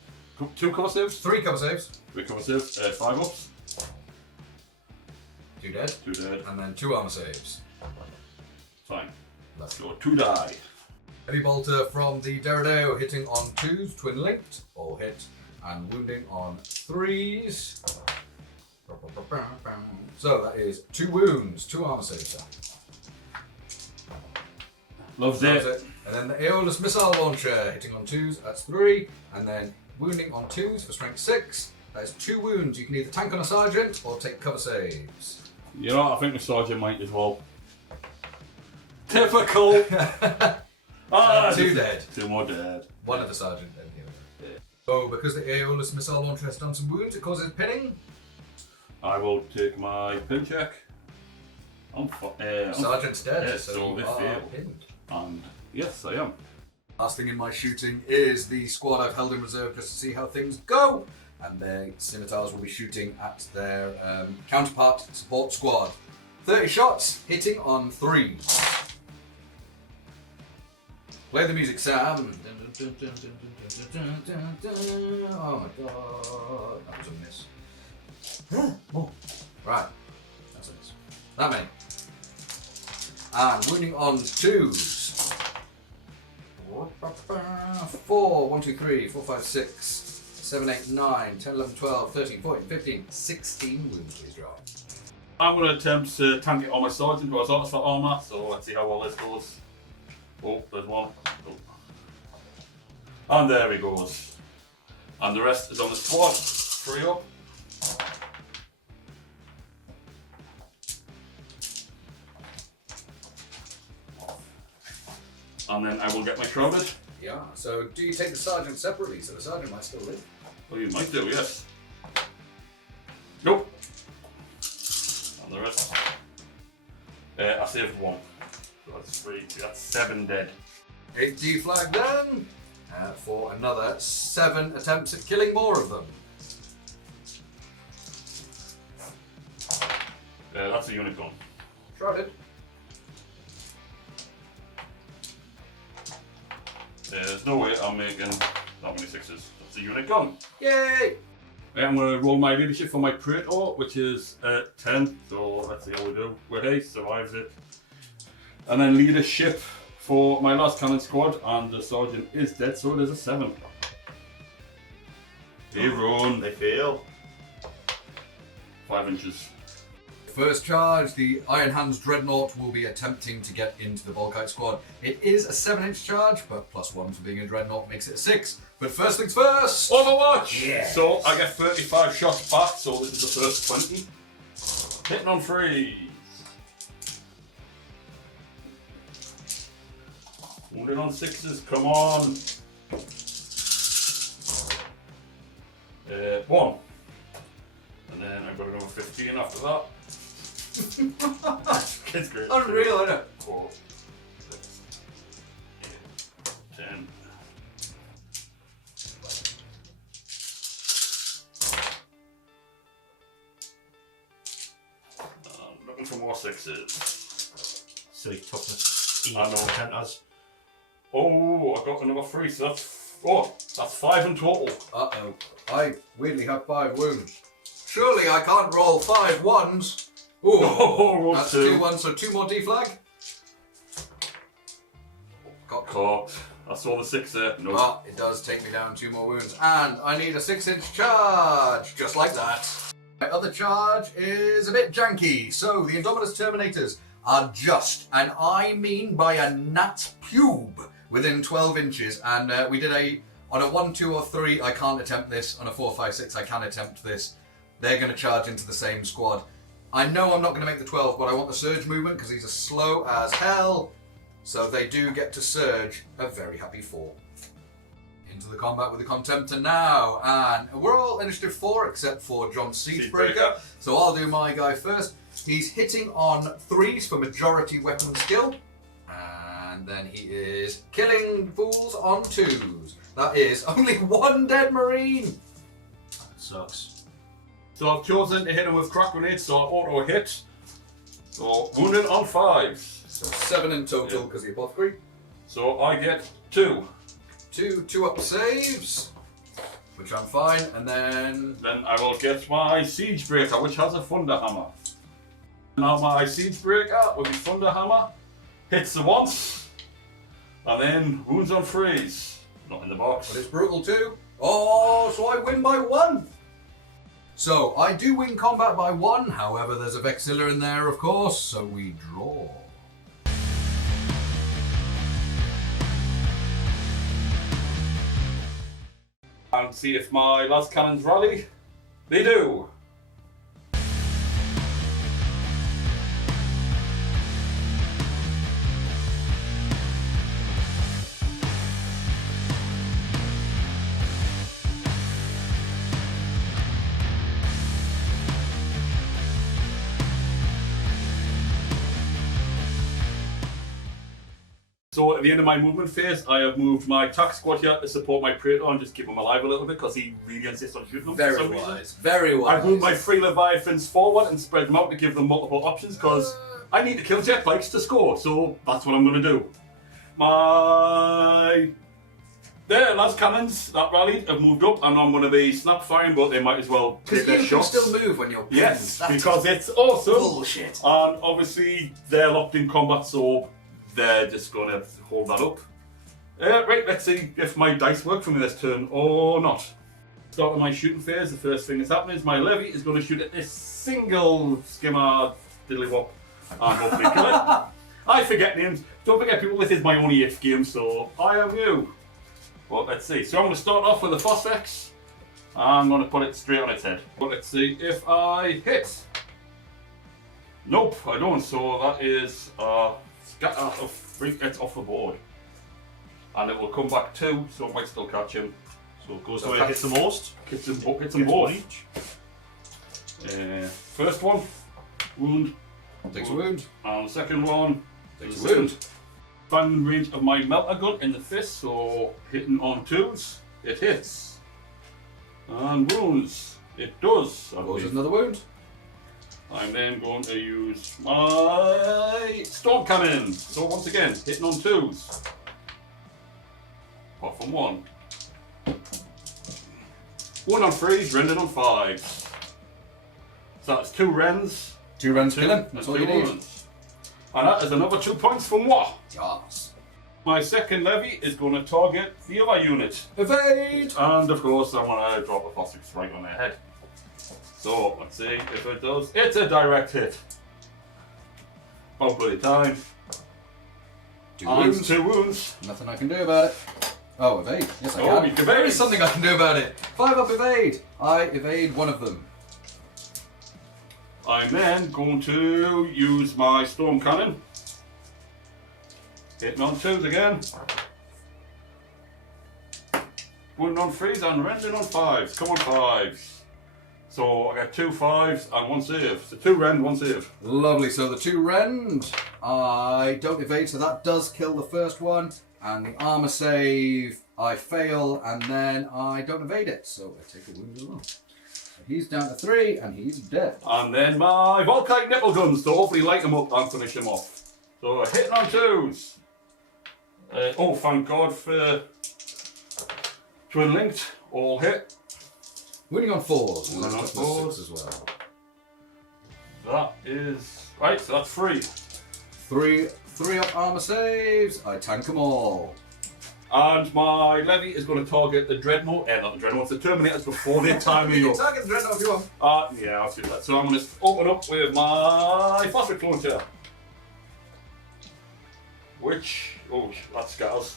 2 cover saves. 3 cover saves. 3 cover saves. 5 ups. 2 dead. 2 dead. And then 2 armor saves. Fine. Let's So 2 die. Heavy bolter from the Doradeo hitting on 2s, twin linked, all hit, and wounding on 3s. So that is 2 wounds, 2 armor saves. Loves That's it. it. And then the Aeolus missile launcher hitting on 2s, that's 3, and then wounding on 2s for strength 6. That is 2 wounds. You can either tank on a sergeant or take cover saves. You know, I think the sergeant might as well. Typical. 2 dead. 2 more dead. 1 of the sergeant dead. So because the Aeolus missile launcher has done some wounds, it causes pinning. I will take my pin check. Sergeant's dead, Yes, so so you they are fail. pinned. And yes, I am. Last thing in my shooting is the squad I've held in reserve just to see how things go. And their scimitars will be shooting at their counterpart support squad. 30 shots, hitting on 3. Play the music, Sam. Oh my god, that was a miss. Oh, right, that's a miss. That many. And wounding on 2s. 4, 1, 2, 3, 4, 5, 6, 7, 8, 9, 10, 11, 12, 13, 14, 15, 16 wounds, please draw. I'm going to attempt to tank it on my sergeant who has arts for armour, so let's see how well this goes. Oh, there's one. Oh. And there he goes. And the rest is on the squad. 3 up. And then I will get my shrouded. Yeah, so do you take the sergeant separately so the sergeant might still live? Well, you might do, yes. Nope. And the rest. I saved 1. So that's 3. That's 7 dead. 8 deflag then, for another 7 attempts at killing more of them. That's a unicorn. Shrouded. There's no way I'm making that many 6s. That's a unicorn. Yay! I'm going to roll my leadership for my Praetor, which is 10. So let's see how we do. Well, he survives it. And then leadership for my last cannon squad, and the sergeant is dead, so it is a 7. They run. They fail. 5 inches. First charge, the Iron Hands Dreadnought will be attempting to get into the Volkite squad. It is a 7-inch charge, but +1 for being a Dreadnought makes it a 6. But first things first! Overwatch! Yes. So I get 35 shots back, so this is the first 20. Hitting on 3s. Wounded on 6s, come on. 1. And then I've got another 15 after that. It's great. Unreal, isn't it? 4, 6, 8, 10. Looking for more 6s. Silly toughness. I know. Counters. Oh, I got another 3, so that's 5 in total. Uh-oh. I weirdly have 5 wounds. Surely I can't roll 5 ones. Ooh, Oh, that's 2. 2 ones, so 2 more deflag. Got Caught. I saw the 6 there. No. But it does take me down 2 more wounds. And I need a 6-inch charge, just like that. My other charge is a bit janky. So the Indominus Terminators are just, and I mean by a gnat pube, within 12 inches. And we did on a 1, 2, or 3, I can't attempt this. On a 4, 5, 6, I can attempt this. They're going to charge into the same squad. I know I'm not going to make the 12, but I want the surge movement because these are slow as hell. So they do get to surge a very happy 4. Into the combat with the Contemptor now. And we're all initiative 4 except for John Siegebreaker. So I'll do my guy first. He's hitting on 3s for majority weapon skill. And then he is killing fools on 2s. That is only 1 dead Marine. That sucks. So I've chosen to hit him with crack grenades, so I auto hit. So wounded on 5s. So 7 in total because the apothecary. So I get 2. 2 up saves, which I'm fine, and then Then I will get my Siegebreaker, which has a Thunder Hammer. Now my Siegebreaker with the Thunder Hammer hits the once, and then wounds on 3s. Not in the box. but it's brutal too. Oh, so I win by 1. So I do win combat by 1. However, there's a Vexilla in there, of course, so we draw. And see if my last cannons rally. They do. So at the end of my movement phase, I have moved my tack squad here to support my Praetor and just keep him alive a little bit because he really insists on shooting them for Very some reason. wise. Very wise. I moved my 3 Leviathans forward and spread them out to give them multiple options because I need to kill jet bikes to score, so that's what I'm going to do. There, last cannons that rallied have moved up and I'm going to be snap firing, but they might as well take Because their you can shots. still move when you're pinned. Yes, That's because it's awesome. bullshit. And obviously they're locked in combat, so they're just going to hold that up. Right, let's see if my dice work for me this turn or not. Start of my shooting phase, the first thing that's happening is my levy is going to shoot at this single skimmer diddly-wop and hopefully kill it. I forget names. Don't forget people, this is my only 8th game, so I am you. Well, let's see. So I'm going to start off with a Phosphex. I'm going to put it straight on its head. But let's see if I hit. Nope, I don't. So that is it's off the board. And it will come back 2, so it might still catch him. So it goes to where it hits the most. Hits them Gets both. one each. First one, wound. Takes a wound. And the second one, Takes a wound. Bang range of my melter gun in the fist, so hitting on 2s, it hits. And wounds, it does. I Goes believe. another wound. I'm then going to use my storm cannon. So once again, hitting on 2s. Apart from 1. 1 on 3s, rendered on 5s. So that's 2 rends. 2 runs kill him. and That's all 2 you need. wounds. And that is another 2 points for moi. Yes. My second levy is going to target the other unit. Evade! And of course, I want to drop a Phosphex right on their head. So let's see if it does. It's a direct hit. About bloody time. 2 And wounds. 2 wounds. Nothing I can do about it. Oh, evade. Yes, I Oh, can. you can There evade. is something I can do about it. 5 up evade. I evade 1 of them. I'm then going to use my storm cannon. Hitting on 2s again. 1 on 3s and rending on 5s. Come on 5s. So I get 2 5s and 1 save. So 2 rend, 1 save. Lovely. So the 2 rend. I don't evade, so that does kill the first one. And the armor save, I fail, and then I don't evade it. So I take a wound as well. So he's down to 3, and he's dead. And then my Volkite nipple guns to hopefully light them up and finish them off. So hitting on 2s. Oh, thank God for Twin Linked. All hit. Winning on 4s. Winning on That's 4s. 6 as well. That is... Right, so that's 3. 3 up armor saves. I tank them all. And my levy is going to target the Dreadnought, not the Dreadnought, the Terminators before they tie me You up. can target the Dreadnought if you want. Yeah, I'll do that. So I'm going to open up with my phosphoric launcher. Which, oh, that scatters.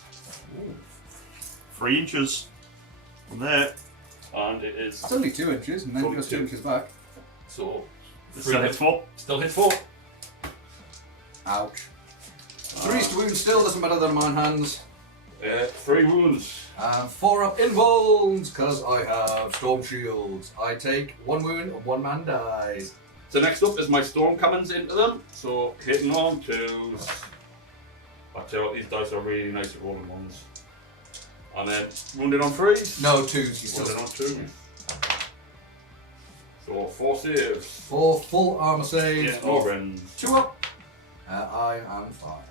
3 inches. From there. And it is, It's only 2 inches, and then Only just 2 2. inches back. so, Still hit 4. Still hit 4. Ouch. 3's to wound still, doesn't matter that I'm on hands. 3 wounds. And 4 up invulns, because I have storm shields. I take 1 wound and 1 man dies. So next up is my storm cannons into them. So hitting on 2s. I tell you what, these dice are really nice at rolling 1s. And then wounded on 3s. No, 2s, you still. Wounded on 2s. So 4 saves. 4 full armor saves. Yeah, no rends. 2 up. I am fine.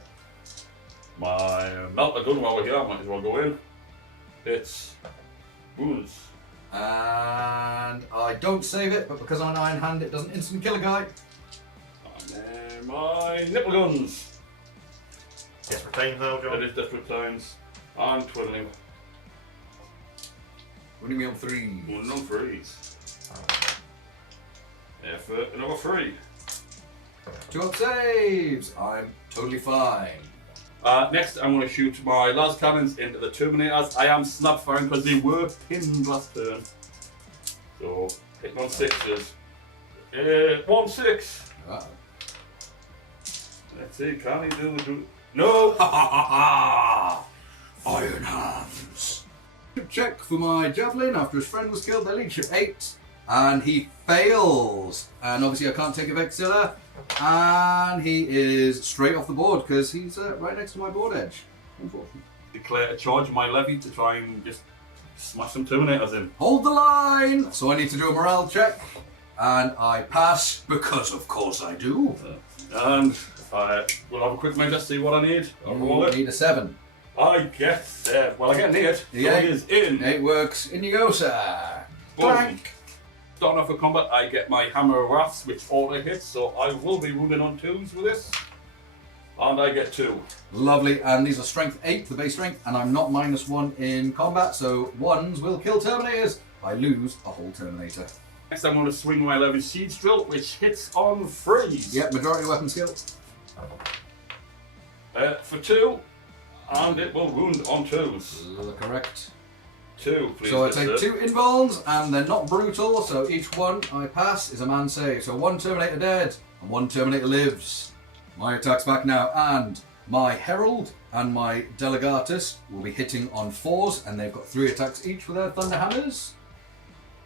My melter gun while we're here, I might as well go in. It's wounds. And I don't save it, but because I'm Iron Hand, it doesn't instant kill a guy. And then my nipple guns. Desperate times now, That John. is desperate times. And twiddling. Winning me on 3. Wounded on 3s. Yeah, for another 3. 2 up saves. I'm totally fine. Next, I'm going to shoot my las cannons into the Terminators. I am snap firing because they were pinned last turn. So, hitting on 6s. 1-6. Uh-oh. Let's see, can he do? No! Ha ha ha ha! Iron Hands. Check for my javelin after his friend was killed. They leadership 8, and he fails. And obviously, I can't take a Vexilla, and he is straight off the board because he's right next to my board edge. Unfortunately. Declare a charge of my levy to try and just smash some Terminators in. Hold the line. So I need to do a morale check, and I pass because, of course, I do. And we'll have a quick measure, see what I need. I'll roll it. Need a 7. I get 7. Well, I get an 8. So The it 8 is in. 8 works. In you go, sir. Boom. Blank. Starting off with combat, I get my Hammer of Wraths, which auto hits, so I will be wounded on 2s with this. And I get 2. Lovely, and these are strength 8, the base strength, and I'm not -1 in combat, so 1s will kill Terminators. I lose a whole Terminator. Next, I'm going to swing my Levy Siege Drill, which hits on 3s. Yep, majority weapon skill. For 2, and it will wound on 2s. Correct. 2, please. So I mister. take 2 invulns, and they're not brutal, so each one I pass is a man save. So 1 Terminator dead, and 1 Terminator lives. My attack's back now, and my Herald and my Delegatus will be hitting on 4s, and they've got 3 attacks each with their Thunder Hammers.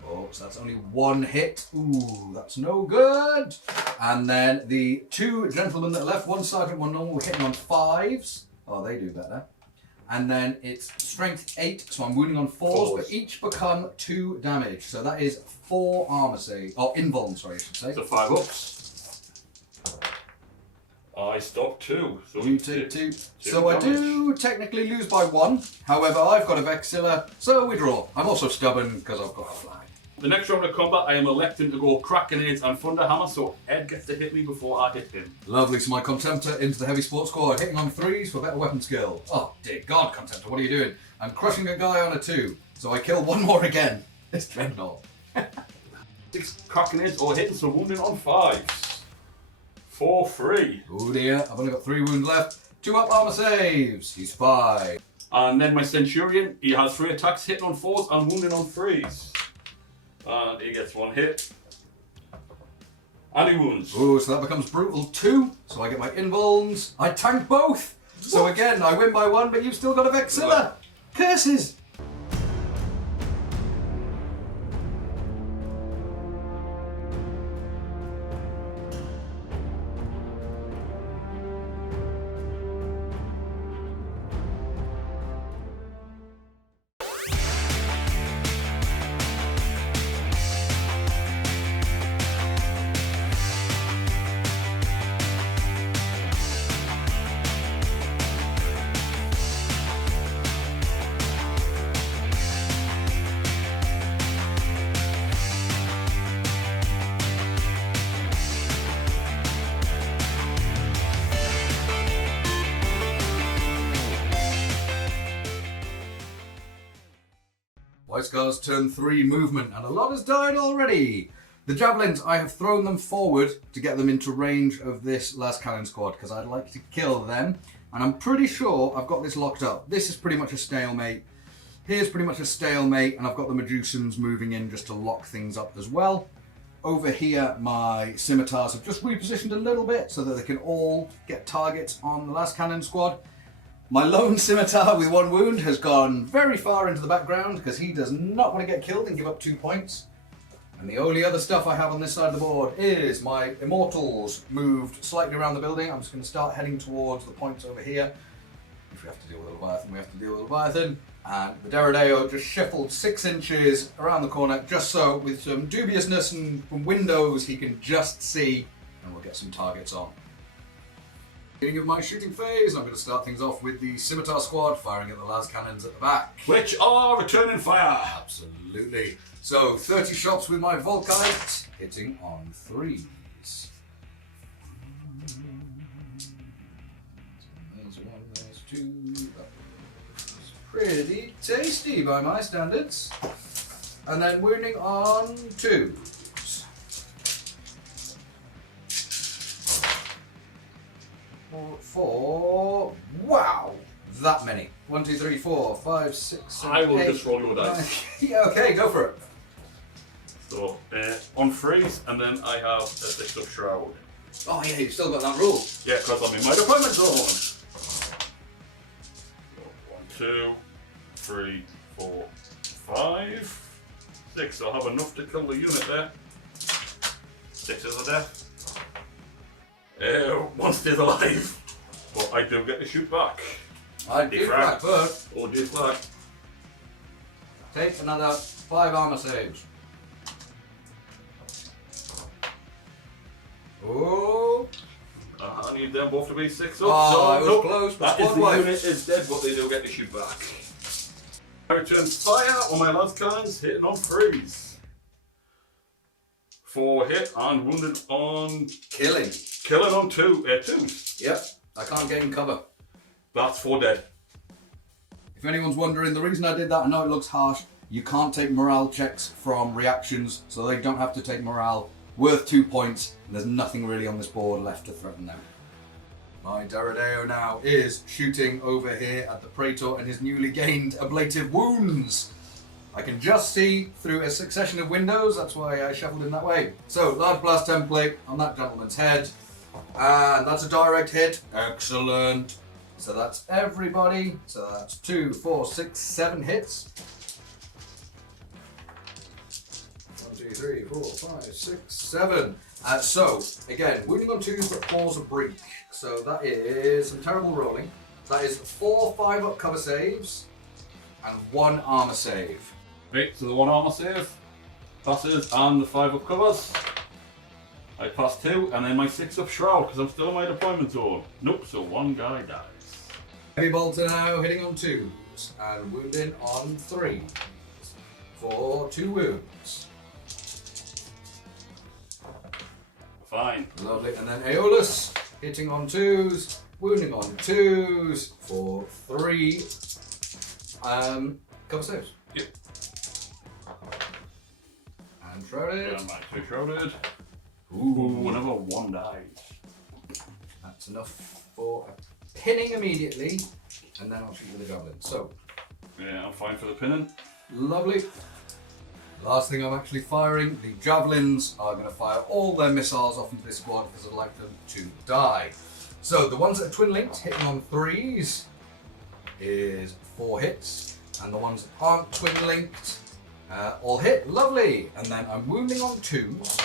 Oh, so that's only 1 hit. Ooh, that's no good. And then the 2 gentlemen that are left, 1 sergeant, 1 normal, hitting on 5s. Oh, they do better. And then it's strength 8, so I'm wounding on 4s, but each become 2 damage. So that is 4 armor save, or invuln, sorry, I should say. So 5 ups. I stop 2. So You it's take 2. 2 So I damage. do technically lose by 1. However, I've got a Vexilla, so we draw. I'm also stubborn because I've got a flag. The next round of combat, I am electing to go crack grenades and thunder hammer, so Ed gets to hit me before I hit him. Lovely, so my Contemptor into the heavy sports squad, hitting on 3s for better weapon skill. Oh, dear God, Contemptor, what are you doing? I'm crushing a guy on a 2, so I kill 1 more again. It's Dreadnought. 6 crack grenades or hitting, so wounding on 5s. 4-3. Oh dear, I've only got 3 wounds left. 2 up armor saves. He's 5. And then my Centurion, he has 3 attacks, hitting on 4s and wounding on 3s. And he gets 1 hit. And he wounds. Oh, so that becomes brutal 2. So I get my invulns. I tank both. So again, I win by 1, but you've still got a Vexilla. Curses. White Scars turn 3 movement, and a lot has died already. The javelins, I have thrown them forward to get them into range of this last cannon squad, because I'd like to kill them. And I'm pretty sure I've got this locked up. This is pretty much a stalemate. Here's pretty much a stalemate, and I've got the Medusans moving in just to lock things up as well. Over here, my scimitars have just repositioned a little bit so that they can all get targets on the last cannon squad. My lone scimitar with 1 wound has gone very far into the background because he does not want to get killed and give up 2 points. And the only other stuff I have on this side of the board is my immortals moved slightly around the building. I'm just going to start heading towards the points over here. If we have to deal with a Leviathan, we have to deal with a Leviathan. And the Deredeo just shuffled 6 inches around the corner, just so with some dubiousness and from windows he can just see, and we'll get some targets on. Beginning of my shooting phase, I'm going to start things off with the scimitar squad firing at the las cannons at the back. Which are returning fire. Absolutely. So 30 shots with my Volkite, hitting on 3s. There's 1, there's 2. That's pretty tasty by my standards. And then wounding on 2s. Four. Wow, that many. 1, 2, 3, 4, 5, 6, 7, I will 8, just roll your dice. 9. Yeah, okay, go for it. So, on freeze, and then I have a 6 of Shroud. Oh yeah, you've still got that rule. Yeah, because I'm in my deployment zone. 1, 2, 3, 4, 5, 6. I'll have enough to kill the unit there. 6 is a death. 1 stays alive, but I do get to shoot back. I do that, but Oh, deflag. take another 5 armor saves. Oh, I need them both to be 6 up. Oh, so I was nope, close, but that is squad the wipe. unit is dead, but they do get to shoot back. I return fire on my last cannons, hitting on freeze. 4 hit and wounded on killing. killing on 2s. Yep, I can't gain cover. That's 4 dead. If anyone's wondering, the reason I did that, I know it looks harsh, you can't take morale checks from reactions, so they don't have to take morale. Worth 2 points, and there's nothing really on this board left to threaten them. My Deredeo now is shooting over here at the Praetor and his newly gained ablative wounds. I can just see through a succession of windows, that's why I shuffled in that way. So, large blast template on that gentleman's head, and that's a direct hit. Excellent. So that's everybody. So that's 2, 4, 6, 7 hits. 1, 2, 3, 4, 5, 6, 7. So, again, wounding on 2s but 4's a break. So that is some terrible rolling. That is 4 5-up cover saves and 1 armor save. Right, so the 1 armor save passes and the 5-up covers. I pass 2 and then my 6-up shroud because I'm still in my deployment zone. Nope, so 1 guy dies. Heavy bolter now hitting on 2s and wounding on 3s for 2 wounds. Fine. Lovely. And then Aeolus hitting on 2s, wounding on 2s for 3 cover saves. Yep. And shrouded. And my 2 shrouded. Ooh, Whenever 1 dies. that's enough for a pinning immediately, and then I'll shoot with the javelin. So, Yeah, I'm fine for the pinning. lovely. Last thing I'm actually firing, the javelins are going to fire all their missiles off into this squad because I'd like them to die. So the ones that are twin linked hitting on 3s is 4 hits, and the ones that aren't twin linked all hit. Lovely. And then I'm wounding on 2s,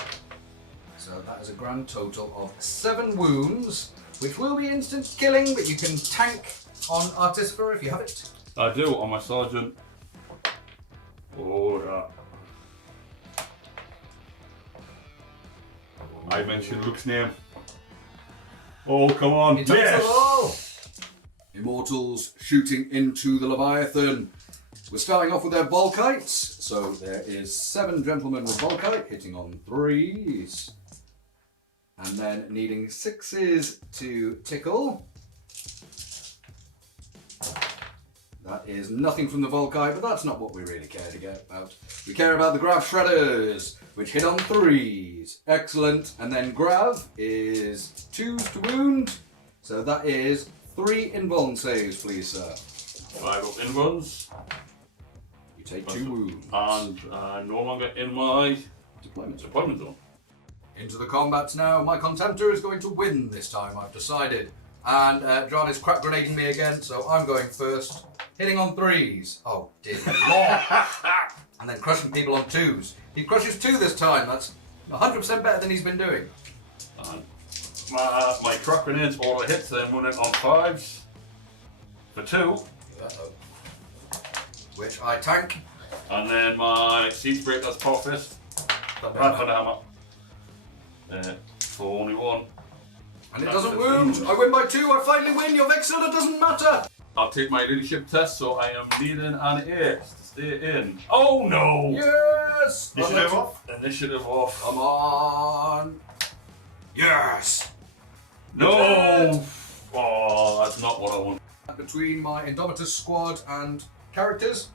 so that is a grand total of 7 wounds, which will be instant killing, but you can tank on Artificer if you have it. I do on my sergeant. Oh yeah. I mentioned Luke's name. Oh come on! He takes Yes! them all. Immortals shooting into the Leviathan. We're starting off with their Volkites. So there is 7 gentlemen with Volkite hitting on 3s. And then needing 6s to tickle. That is nothing from the Volkite, but that's not what we really care to get about. We care about the Grav Shredders, which hit on 3s. Excellent. And then Grav is 2s to wound. So that is 3 invuln saves, please, sir. 5 up in runs. You take 2 wounds. And no longer in my Deployment. deployment zone. Into the combats now. My Contemptor is going to win this time, I've decided. And John is crack grenading me again, so I'm going first. Hitting on 3s. Oh, dear Lord. And then crushing people on 2s. He crushes 2 this time. That's 100% better than he's been doing. And my crack grenades all hits, then running on 5s for 2. Uh-oh. Which I tank. And then my Siege Breaker's Power Fist. Thunder Hammer. For only 1. And it doesn't wound. I win by 2. I finally win. Your Vexilla doesn't matter. I'll take my leadership test, so I am leading an 8 to stay in. Oh no! Yes! Initiative off. Initiative off. Come on. Yes! No! Oh, that's not what I want. Between my Indomitus squad and characters.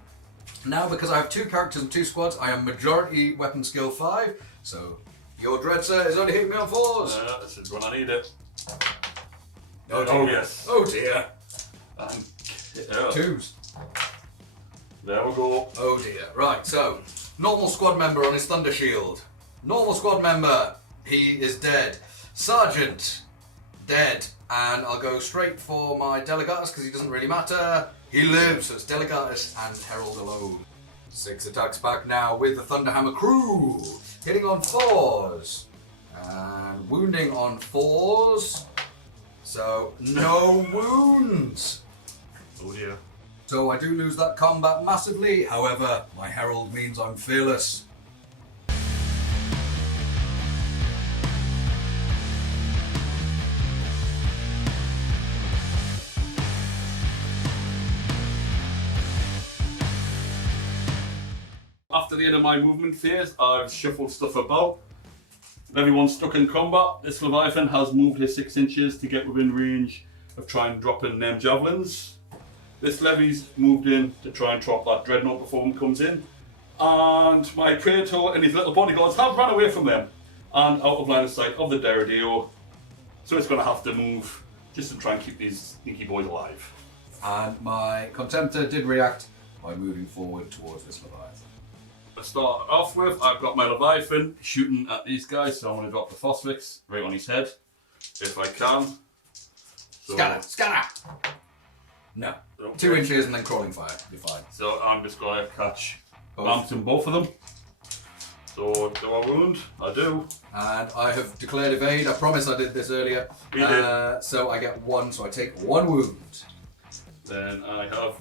Now, because I have 2 characters and 2 squads, I am majority weapon skill 5. So, your Dreadser is only hitting me on 4s. This is when I need it. Oh, dear. Oh yes. Oh dear. And 2s. there we go. Oh dear. Right, so, normal squad member on his Thunder Shield. Normal squad member, he is dead. Sergeant, dead. And I'll go straight for my Delegatus because he doesn't really matter. He lives, so it's Delegatus and Herald alone. 6 attacks back now with the Thunderhammer crew. Hitting on 4s. And wounding on 4s. So, no wounds. Oh dear. So I do lose that combat massively. However, my Herald means I'm fearless. After the end of my movement phase, I've shuffled stuff about. Everyone's stuck in combat. This Leviathan has moved his 6 inches to get within range of trying and dropping them javelins. This Levy's moved in to try and drop that Dreadnought before he comes in. And my Praetor and his little bodyguards have run away from them and out of line of sight of the Derrideo. So it's going to have to move just to try and keep these sneaky boys alive. And my Contemptor did react by moving forward towards this Leviathan. To start off with, I've got my Leviathan shooting at these guys, so I'm going to drop the Phosphex right on his head, if I can. So, Scatter! No. Okay. 2 inches and then crawling fire. You're fine. So I'm just going to catch Both. lamps in both of them. So do I wound? I do. And I have declared evade. I promise I did this earlier. You did. So I get 1, so I take 1 wound. Then I have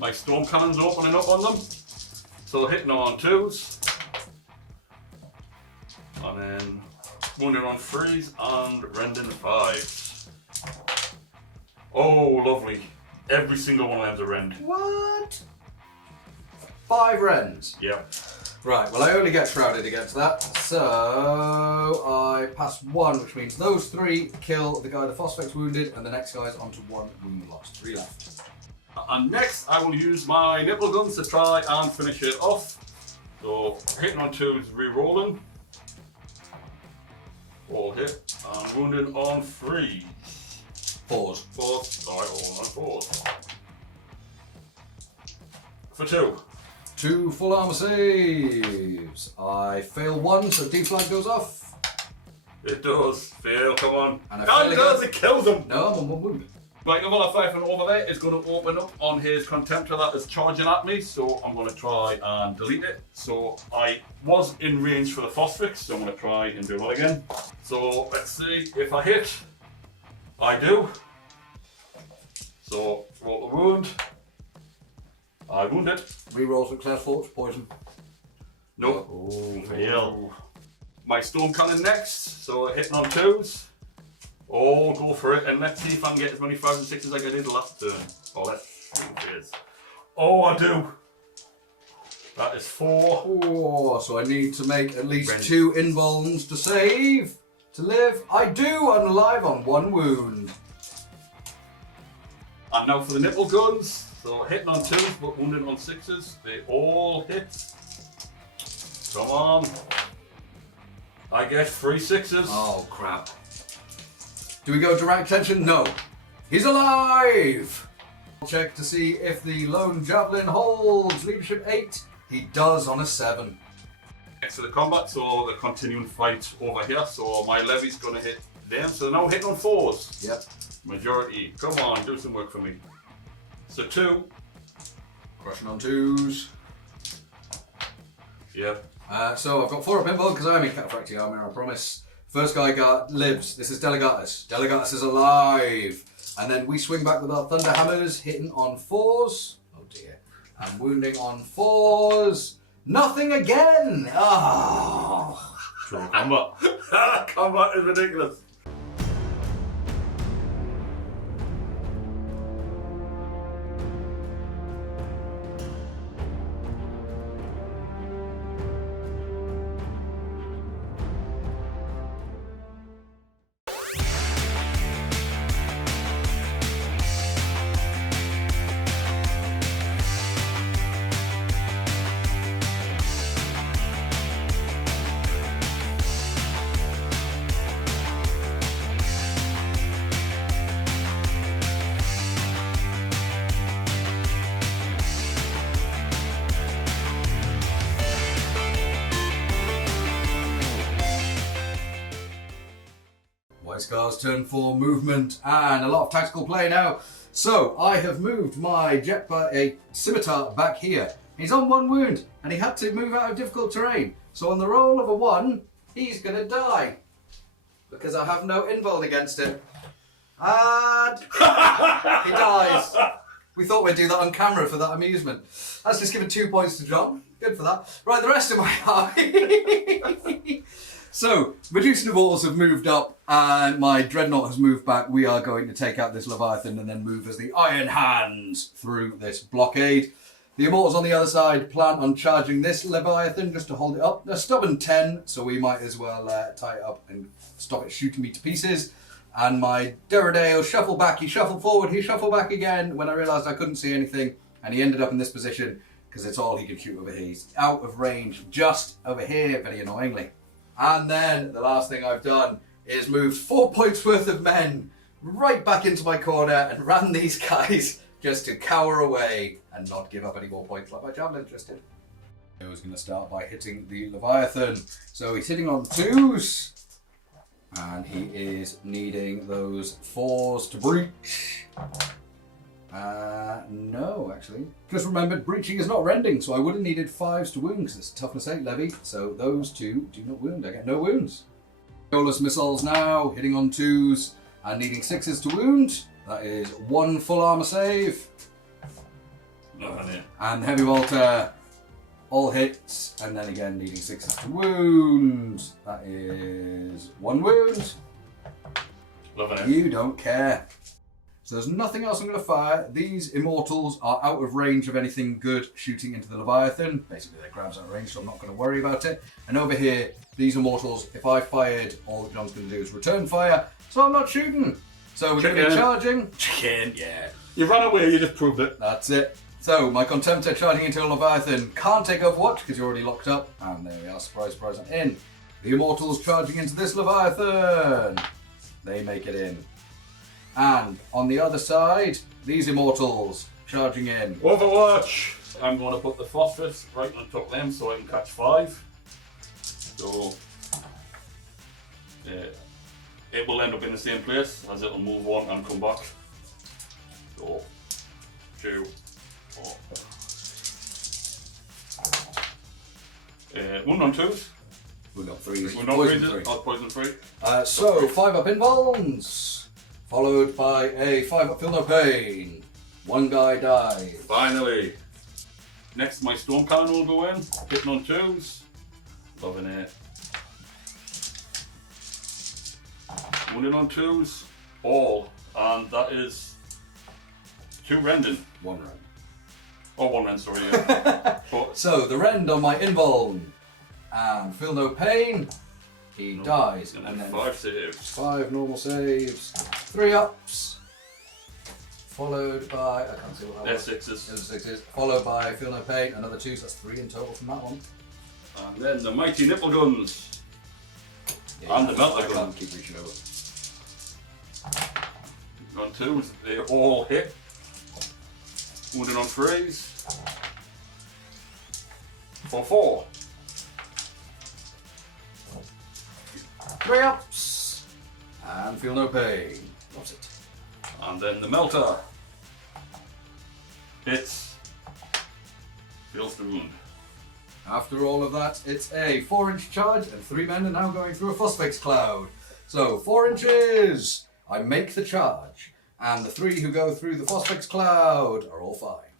my storm cannons opening up on them. So hitting on 2s. And then wounding on 3s and rending 5s. Oh, lovely. Every single one of them's a rend. What? 5 rends. Yeah. Right, well I only get shrouded against that, so I pass 1, which means those 3 kill the guy the Phosphex wounded, and the next guy's onto 1 wound lost. 3 left. And next I will use my nipple guns to try and finish it off. So hitting on 2s, re-rolling. All hit, and wounding on 3s. 4s. 4s, sorry, all on 4s. For 2. 2 full armor saves. I fail 1, so D-flag goes off. It does. Fail, come on. And I Oh, fail it does, again. it kills him. No, I'm on 1 wound. Right, the Leviathan over there is going to open up on his Contemptor that is charging at me, so I'm going to try and delete it. So I was in range for the Phosphex, so I'm going to try and do that again. So let's see if I hit. I do. So roll the wound. I wound it. Reroll success, force, poison. Nope. Oh, Fail. My storm cannon next, so hitting on 2s. Oh, go for it, and let's see if I can get as many 5s and 6s like I did last turn. Oh, let's see. Oh, I do. That is 4. Oh, so I need to make at least Rend. 2 invulns to save, to live. I do, I'm alive on 1 wound. And now for the nipple guns. So hitting on 2s but wounding on 6s. They all hit. Come on. I get 3 6s. Oh, crap. Do we go direct tension? No. He's alive! Check to see if the lone javelin holds. Leadership 8. He does on a 7. Next to the combat, so the continuing fight over here. So my levy's going to hit them. So now hitting on 4s. Yep. Majority. Come on, do some work for me. So 2. Crushing on 2s. Yep. So I've got 4 up involved because I'm in cataphractic armor, I promise. First guy lives. This is Delegatus. Delegatus is alive. And then we swing back with our thunder hammers, hitting on 4s. Oh dear. And wounding on 4s. Nothing again! Oh. True combat. Combat is ridiculous. White Scar's turn for movement and a lot of tactical play now. So I have moved my scimitar back here. He's on 1 wound and he had to move out of difficult terrain. So on the roll of a 1, he's going to die. Because I have no invuln against him. And he dies. We thought we'd do that on camera for that amusement. That's just given 2 points to John. Good for that. Right, the rest of my army. So, Medusan Immortals have moved up and my Dreadnought has moved back. We are going to take out this Leviathan and then move as the Iron Hands through this blockade. The Immortals on the other side plan on charging this Leviathan just to hold it up. They're stubborn 10, so we might as well tie it up and stop it shooting me to pieces. And my Derriday will shuffle back, he shuffled forward, he shuffled back again when I realised I couldn't see anything. And he ended up in this position because it's all he could shoot over here. He's out of range just over here, very annoyingly. And then the last thing I've done is moved 4 points worth of men right back into my corner and ran these guys just to cower away and not give up any more points like my javelin just did. I was going to start by hitting the Leviathan. So he's hitting on 2s and he is needing those 4s to breach. No, actually. Just remembered, breaching is not rending, so I would have needed 5s to wound because it's a toughness 8 levy. So those 2 do not wound. I get no wounds. Goalless missiles now, hitting on 2s and needing 6s to wound. That is 1 full armor save. And heavy bolter, all hits, and then again needing 6s to wound. That is 1 wound. Loving it. You don't care. So there's nothing else I'm going to fire. These Immortals are out of range of anything good shooting into the Leviathan. Basically, their grab's out of range, so I'm not going to worry about it. And over here, these Immortals, if I fired, all that John's going to do is return fire. So I'm not shooting. So we're going to be charging. Chicken, yeah. You ran away, you just proved it. That's it. So my Contemptor charging into a Leviathan can't take Overwatch because you're already locked up. And there we are. Surprise, surprise, I'm in. The Immortals charging into this Leviathan. They make it in. And on the other side, these Immortals charging in. Overwatch! I'm going to put the phosphorus right on top of them so I can catch 5. So it will end up in the same place as it'll move on and come back. So 2, 4. 1 on 2s. We got 3s. We're not Poison 3. Poison 3. So 5 up invulns. Followed by a 5 up feel no pain. 1 guy dies. Finally. Next, my storm cannon will go in. Hitting on 2s. Loving it. Wounding on 2s. All. And that is 2 rending. 1 rend. Oh, 1 rend, sorry. Yeah. But, So the rend on my invuln. And feel no pain. He dies. and And then 5 saves. 5 normal saves. 3 ups. followed by, I can't see what that They're was. sixes. Those are sixes. Followed by Feel No Pain, another 2, so that's 3 in total from that one. And then the mighty nipple guns. Yeah, And the belt I gun. can't keep reaching over. On 2s, they all hit. Wounded on 3s. For 4. 3 ups! And Feel No Pain. Loves it. And then the melter. Hits. Feels the wound. After all of that, it's a 4-inch charge, and 3 men are now going through a phosphates cloud. So, 4 inches! I make the charge, and the 3 who go through the phosphates cloud are all fine.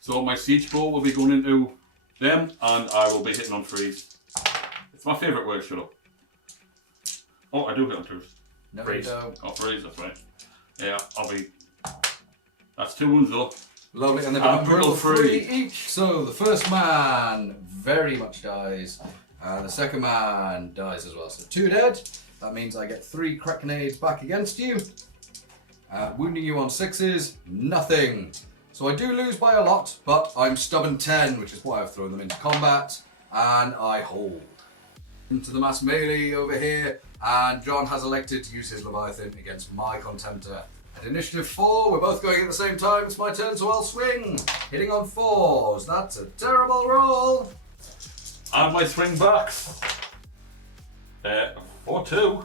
So my siege bow will be going into them, and I will be hitting on 3s. It's my favourite word, shut up. Oh, I do hit on 2s. No, Freeze. you don't. Oh, 3s, that's right. Yeah, I'll be... That's 2 wounds though. Lovely, and they've And got brutal brutal 3 each. So, the first man very much dies, and the second man dies as well. So, 2 dead. That means I get 3 crack grenades back against you. Wounding you on 6s, nothing. So I do lose by a lot, but I'm stubborn 10, which is why I've thrown them into combat, and I hold. Into the mass melee over here, and John has elected to use his Leviathan against my Contemptor. At initiative 4, we're both going at the same time, it's my turn, so I'll swing. Hitting on 4s, that's a terrible roll. And my swing backs. For 2.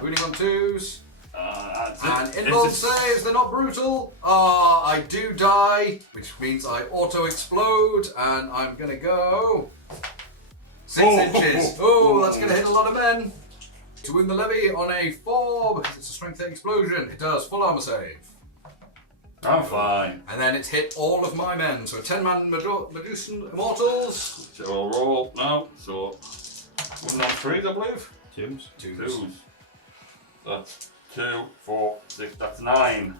Wounding on 2s. And it's involved just- saves, they're not brutal. I do die, which means I auto-explode, and I'm gonna go 6 inches. Oh, that's gonna hit a lot of men. To win the levy on a 4, because it's a strength 8 explosion, it does full armor save. I'm fine. And then it's hit all of my men, so 10-man Medusan Immortals. So I'll roll now. So 1 on 3s, I believe. 2s. 2s. That's 2, 4, 6. That's 9.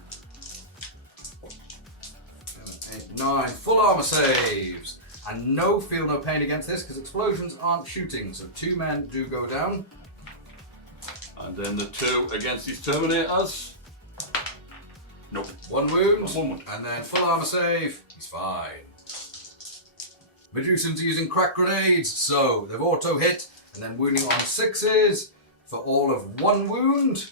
8, 9, full armor saves. And no Feel No Pain against this, because explosions aren't shooting, so 2 men do go down. And then the 2 against these Terminators. Nope. 1 wound, 1 wound. and then full armor save, he's fine. Medusans are using crack grenades, so they've auto hit, and then wounding on 6s for all of 1 wound.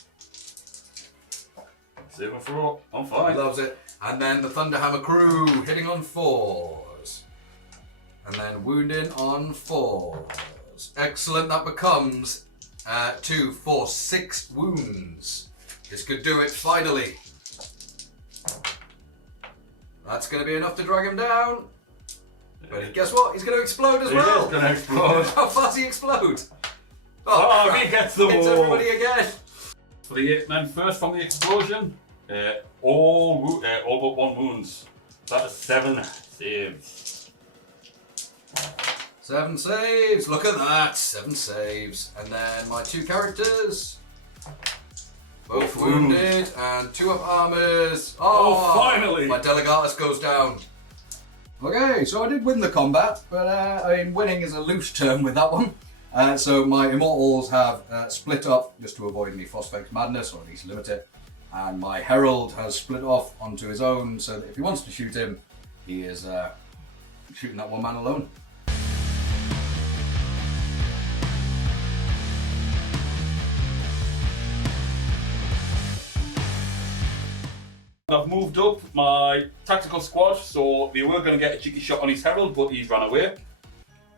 Save and throw. I'm fine. Loves it. And then the Thunderhammer crew hitting on 4s. And then wounding on 4s. Excellent, that becomes 2, 4, 6 wounds. This could do it finally. That's going to be enough to drag him down. But guess what? He's going to explode as He well. is gonna explode. How fast he explode? Oh, crap. he gets the Hits wall. everybody again. For the 8 men first from the explosion, all but 1 wounds. That is 7 saves. 7 saves. Look at that. 7 saves. And then my 2 characters. Both Both wounded and 2 up armors. Oh, finally. My Delegatus goes down. Okay, so I did win the combat, but I mean, winning is a loose term with that one. So my Immortals have split up just to avoid any Phosphates madness, or at least limit it. And my Herald has split off onto his own, so that if he wants to shoot him, he is shooting that one man alone. I've moved up my tactical squad, so they were going to get a cheeky shot on his Herald, but he's ran away.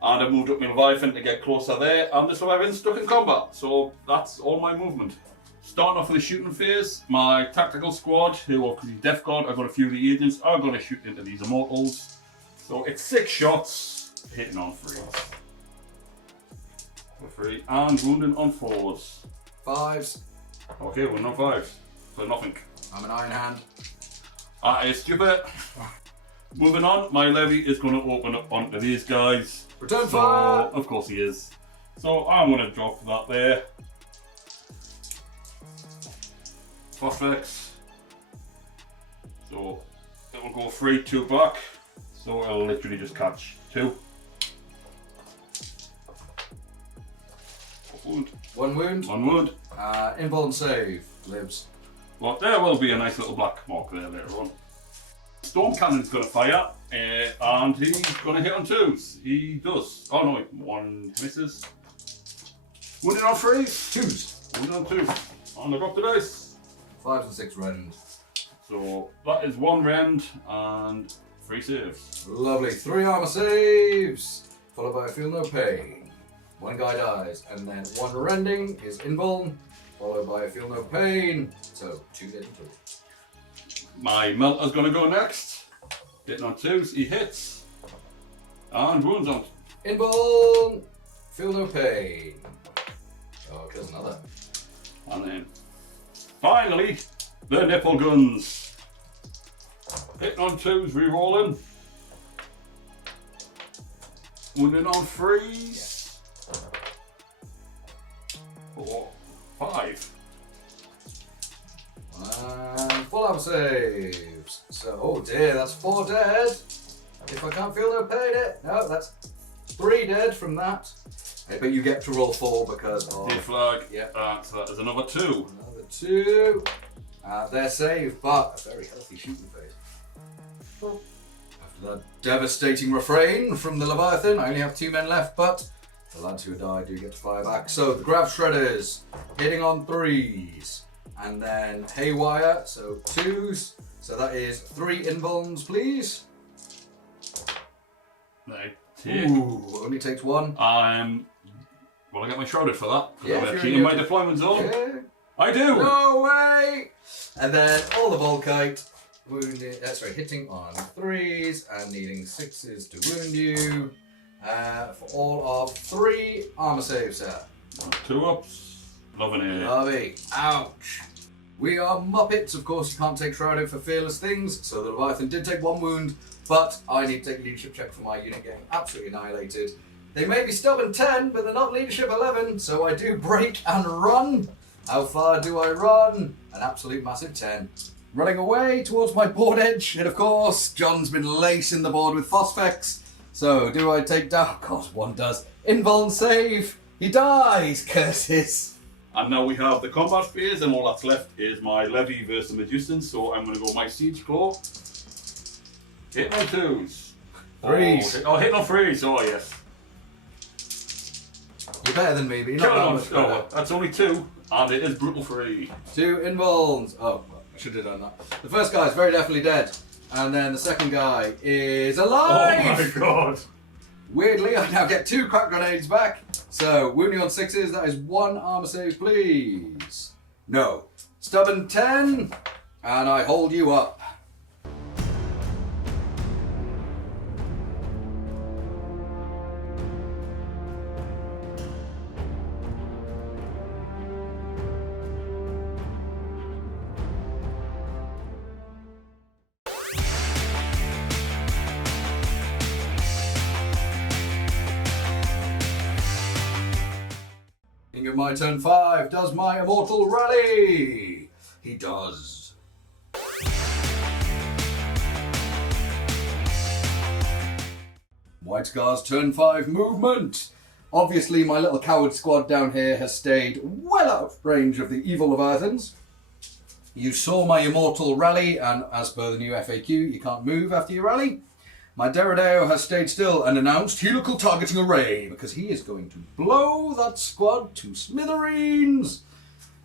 And I've moved up my Leviathan to get closer there, and this Leviathan's stuck in combat, so that's all my movement. Starting off with the shooting phase, my tactical squad, who are the Death Guard, I've got a few of the agents, are going to shoot into these Immortals. So it's 6 shots, hitting on 3s. For 3, and wounding on 4s. 5s. Okay, wounding on 5s, so nothing. I'm an Iron Hand. That is stupid. Moving on, my levy is going to open up onto these guys. Return So, fire! of course he is. So I'm going to drop that there. Phosphates. So it will go 3, 2 back. So it'll literally just catch 2. One wound. 1 wound. Invuln save. Lives. But there will be a nice little black mark there later on. Storm Cannon's going to fire, and he's going to hit on 2s. He does. Oh no, 1 misses. Wounded on 3s. 2s. Wounded on 2. On the drop the dice. 5s and 6 rend. So that is 1 rend and 3 saves. Lovely. 3 armor saves, followed by a feel no pain. 1 guy dies, and then 1 rending is invuln, followed by a feel no pain. So 2 dead in total. My Melter's going to go next. Hitting on 2s, he hits. And wounds on. Invuln, feel no pain. Oh, kills another. And then finally, the nipple guns. Hitting on 2s, rerolling. Wounding on 3s. 4, 5. And full armor saves. So, oh dear, that's 4 dead. If I can't feel no pain, no, that's 3 dead from that. But you get to roll 4 because of... Dead flag. Yeah. So that is another 2. Another 2. They're saved, but a very healthy shooting phase. After that devastating refrain from the Leviathan, I only have 2 men left, but the lads who died do get to fire back. So the Grab Shredders, hitting on 3s. And then Haywire, so 2s. So that is 3 invulns, please. They Ooh, only takes 1. Will I get my shrouded for that? Yeah, I'm if actually you're in my in deployment zone. Yeah. I do! No way! And then all the Volkite, wounded, hitting on 3s and needing 6s to wound you. For all of 3 armor saves, sir. 2 ups. Loving it. Lovely. Ouch. We are Muppets. Of course, you can't take shrouded for fearless things, so the Leviathan did take 1 wound, but I need to take a leadership check for my unit getting absolutely annihilated. They may be stubborn 10, but they're not leadership 11, so I do break and run. How far do I run? An absolute massive 10. Running away towards my board edge, and of course, John's been lacing the board with Phosphex. So, do I take down? God, 1 does. Invuln save. He dies. Curses. And now we have the combat phase, and all that's left is my Levy versus the Medusan, so I'm going to go my Siege Claw. Hitting on 2s. 3s. Hitting on 3s, oh yes. You're better than me, but you're Killing not on, that much better. oh, that's only 2, and it is brutal 3. 2 invulns. Oh, well, I should have done that. The first guy is very definitely dead. And then the second guy is alive! Oh my god. Weirdly, I now get 2 crack grenades back. So, wounding on 6s, that is 1 armor save, please. No. Stubborn 10, and I hold you up. King of my turn 5, does my immortal rally? He does. White Scar's turn 5 movement. Obviously my little coward squad down here has stayed well out of range of the evil Leviathans. You saw my immortal rally, and as per the new FAQ, you can't move after your rally. My Deredeo has stayed still and announced helical targeting array because he is going to blow that squad to smithereens.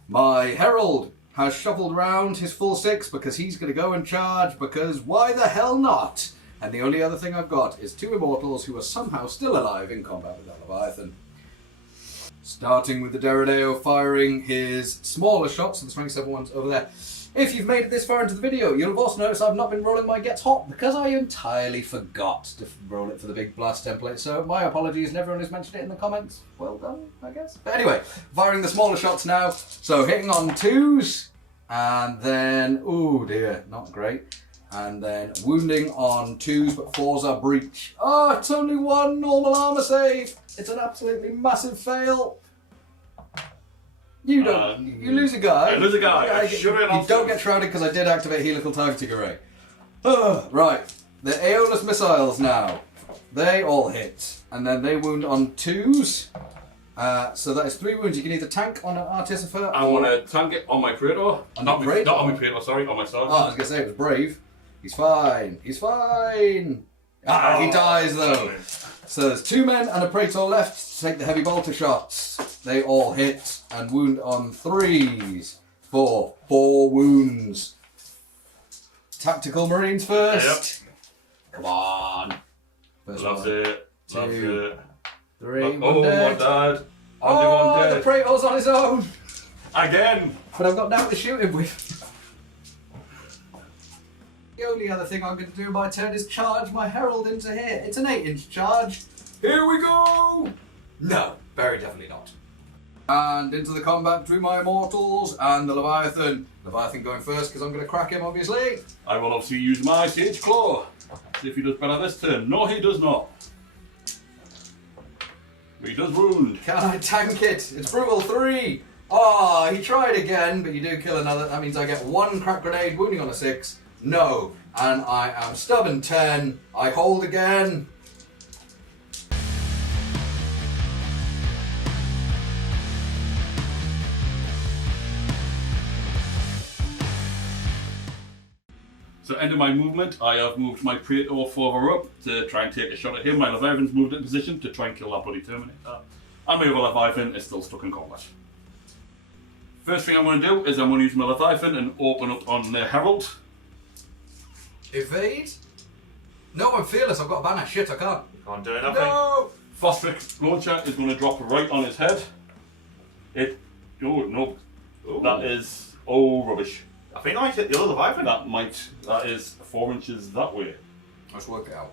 My Herald has shuffled round his full 6 because he's going to go and charge, because why the hell not? And the only other thing I've got is 2 immortals who are somehow still alive in combat with that Leviathan. Starting with the Deredeo firing his smaller shots, and the strength 7 ones over there. If you've made it this far into the video, you'll have also noticed I've not been rolling my Gets Hot because I entirely forgot to roll it for the big blast template. So my apologies, and everyone who's mentioned it in the comments. Well done, I guess. But anyway, firing the smaller shots now. So hitting on 2s, and then, oh dear, not great. And then wounding on 2s, but 4s are breach. Oh, it's only 1 normal armor save. It's an absolutely massive fail. You don't. You lose a guy. I lose a guy. You don't get shrouded because I did activate helical targeting array. Right. The Aeolus missiles now. They all hit. And then they wound on 2s. So that is 3 wounds. You can either tank on an Artificer. I want to tank it on my Praetor. Not on my Praetor, sorry, on my Sergeant. Oh, I was going to say it was brave. He's fine. He's fine. Ah, he dies though. So there's 2 men and a Praetor left to take the heavy bolter shots. They all hit and wound on 3s for 4 wounds. Tactical Marines first. Yep. Come on. First Loves one. it. Loves 2, it. 3. Oh, One one dead. died. Oh, One the dead. Praetor's on his own. Again. But I've got now to shoot him with. The only other thing I'm going to do in my turn is charge my Herald into here. It's an 8-inch charge. Here we go! No, very definitely not. And into the combat between my Immortals and the Leviathan. Leviathan going first because I'm going to crack him, obviously. I will obviously use my Sage Claw. See if he does better this turn. No, he does not. But he does wound. Can I tank it? It's brutal 3. Oh, he tried again, but you do kill another. That means I get 1 crack grenade, wounding on a 6. No. And I am stubborn 10. I hold again. So end of my movement, I have moved my Praetor further up to try and take a shot at him. My Leviathan's moved in position to try and kill that bloody Terminator. And my other Leviathan is still stuck in combat. First thing I'm going to do is I'm going to use my Leviathan and open up on the Herald. Evade? No, I'm fearless. I've got a banner. Shit, I can't. Can't do anything. No! Phosphoric launcher is going to drop right on his head. Oh no, Ooh. that is, rubbish. I think I hit the other Leviathan. That is 4 inches that way. Let's work it out.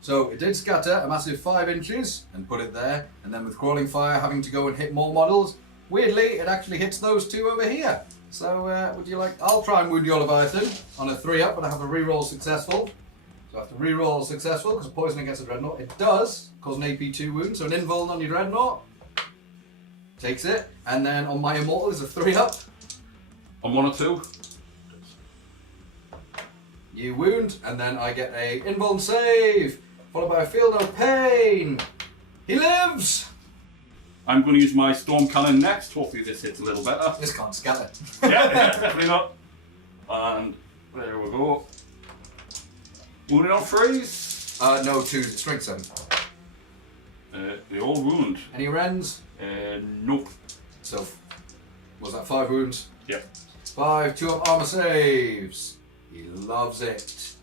So it did scatter a massive 5 inches and put it there, and then with crawling fire having to go and hit more models, weirdly it actually hits those 2 over here. So would you like, I'll try and wound your Leviathan on a 3-up, but I have a reroll successful. So I have to reroll successful because poison against a Dreadnought. It does cause an AP2 wound, so an invuln on your Dreadnought. Takes it, and then on my Immortal is a 3-up. On 1 or 2. You wound, and then I get a invuln save, followed by a feel no pain. He lives! I'm going to use my Storm Cannon next. Hopefully this hits a little better. This can't scatter. Yeah, definitely not. And there we go. Wounded on 3s. No, 2, strength 7. The old wound. Any rends? Nope. So, was that 5 wounds? Yep. 5, 2-up armor saves. He loves it.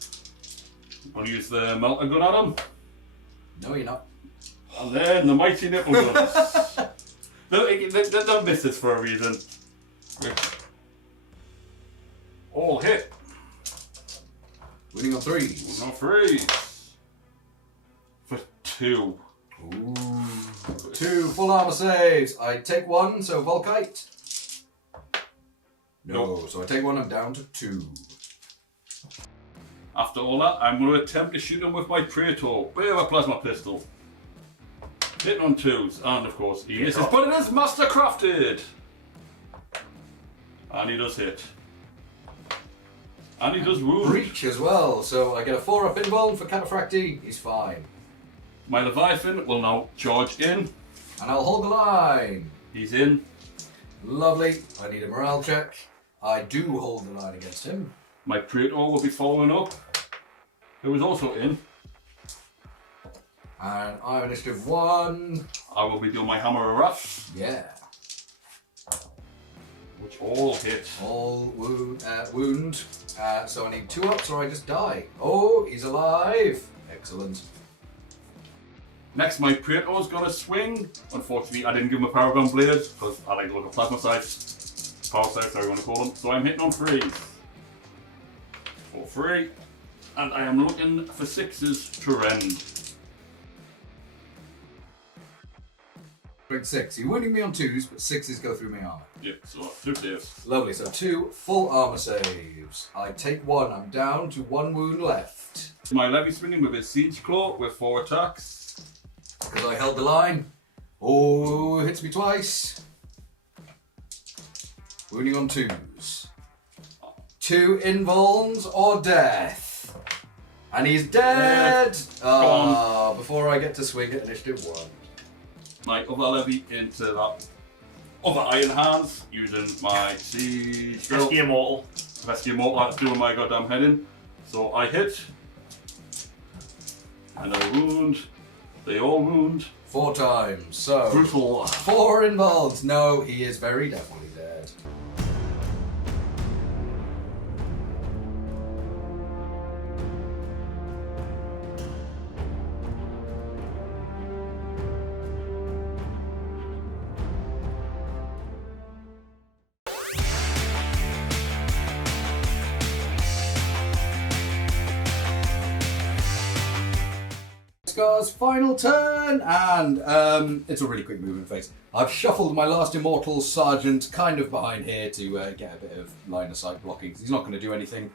I'm going to use the melter gun at him. No, you're not. And then the mighty nipple guns. they don't miss this for a reason. All hit. Winning on 3s. On 3s. For 2. Ooh. 2 full armor saves. I take 1, so Volkite. No, so I take 1, I'm down to 2. After all that, I'm going to attempt to shoot him with my Praetor. Bit of a plasma pistol. Hitting on 2s, and of course he misses, but it is master crafted! And he does hit. And he does wound. Breach as well, so I get a 4-up invuln for Cataphracti. He's fine. My Leviathan will now charge in. And I'll hold the line. He's in. Lovely. I need a morale check. I do hold the line against him. My Praetor will be following up, who is also in. And I have initiative 1. I will be doing my Hammer of Wrath, Yeah. which all hit. All wound. So I need 2 ups or I just die. Oh, he's alive. Excellent. Next, my Praetor is going to swing. Unfortunately, I didn't give him a Paragon Blade, because I like to look at plasma sights. Power sights, however you want to call them. So I'm hitting on 3s. For 3. And I am looking for 6s to rend. Strength 6. You're wounding me on 2s, but 6s go through my armor. Yep, so 2 saves. Lovely. So 2 full armor saves. I take 1. I'm down to 1 wound left. My Levy swinging with his Siege Claw with 4 attacks. Because I held the line. Oh, hits me twice. Wounding on 2s. 2 invulns or death. And he's dead! Gone. Before I get to swing at initiative 1. my other levy into that other iron hands using my siege drill. Pesky Immortal. Pesky Immortal, that's doing my goddamn heading. So I hit, and I wound. They all wound. 4 times. So Brutal. 4 involved. No, he is very definitely dead. Scar's final turn, and it's a really quick movement phase. I've shuffled my last Immortal Sergeant kind of behind here to get a bit of line of sight blocking, because he's not going to do anything.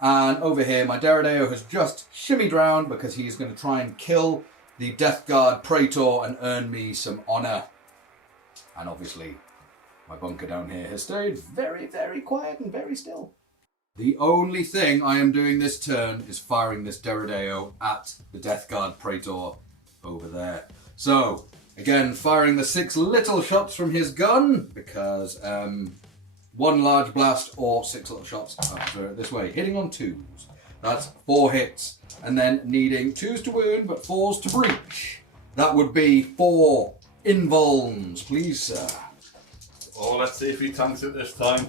And over here, my Deredeo has just shimmied round because he's going to try and kill the Death Guard Praetor and earn me some honour. And obviously, my bunker down here has stayed very, very quiet and very still. The only thing I am doing this turn is firing this Deredeo at the Death Guard Praetor over there. So, again, firing the 6 little shots from his gun, because 1 large blast or 6 little shots this way. Hitting on 2s. That's 4 hits. And then needing 2s to wound, but 4s to breach. That would be 4 invulns, please, sir. Oh, let's see if he tanks it this time.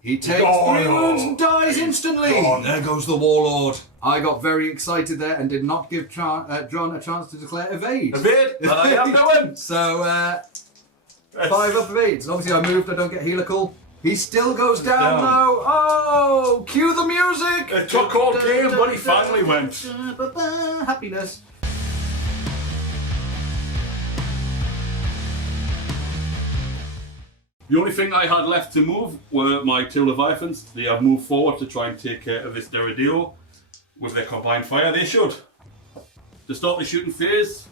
He takes 3 wounds and dies instantly. There goes the Warlord. I got very excited there and did not give John a chance to declare evade. Evade, and I am going. So, 5 up evades. And obviously I moved, I don't get helical. He still goes down though. Oh, cue the music. It took all game, but he finally went. Happiness. The only thing I had left to move were my 2 Leviathans. They have moved forward to try and take care of this Deredeo with their combined fire. They should. To start the shooting phase,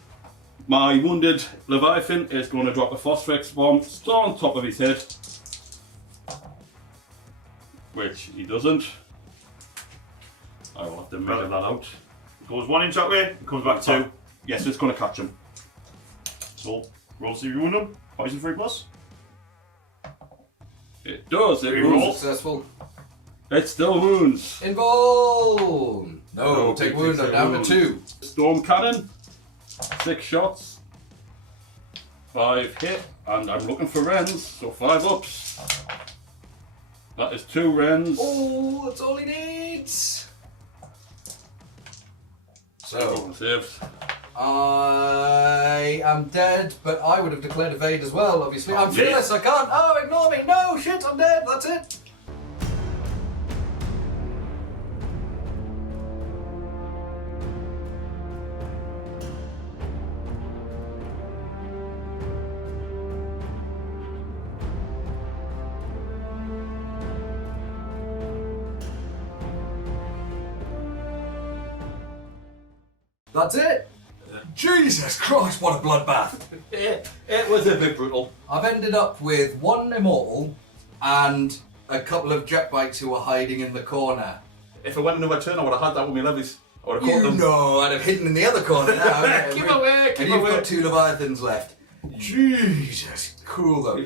my wounded Leviathan is going to drop a Phosphex bomb still on top of his head. Which he doesn't. I will have to measure that out. It goes 1 inch that way, it comes back 2. Yes, it's going to catch him. So, roll to see if you wound him. Poison 3+. It does. It Reroll. wounds. Successful. It still wounds. Invuln. No, take wound. I'm down to 2. Storm cannon. 6 shots. 5 hit, and I'm looking for Wrens, so 5 ups. That is 2 Wrens. Oh, that's all he needs. So, Saves. I am dead, but I would have declared evade as well, obviously. I'm yeah. fearless, I can't. Oh, ignore me. No, shit, I'm dead. That's it. That's it. Jesus Christ, what a bloodbath. It was a bit brutal. I've ended up with 1 immortal and a couple of jet bikes who were hiding in the corner. If I went another turn, I would have had that with my levies. I would have caught them. No, I'd have hidden in the other corner now. Keep away, keep And you've away. got 2 Leviathans left. Jesus, cool though.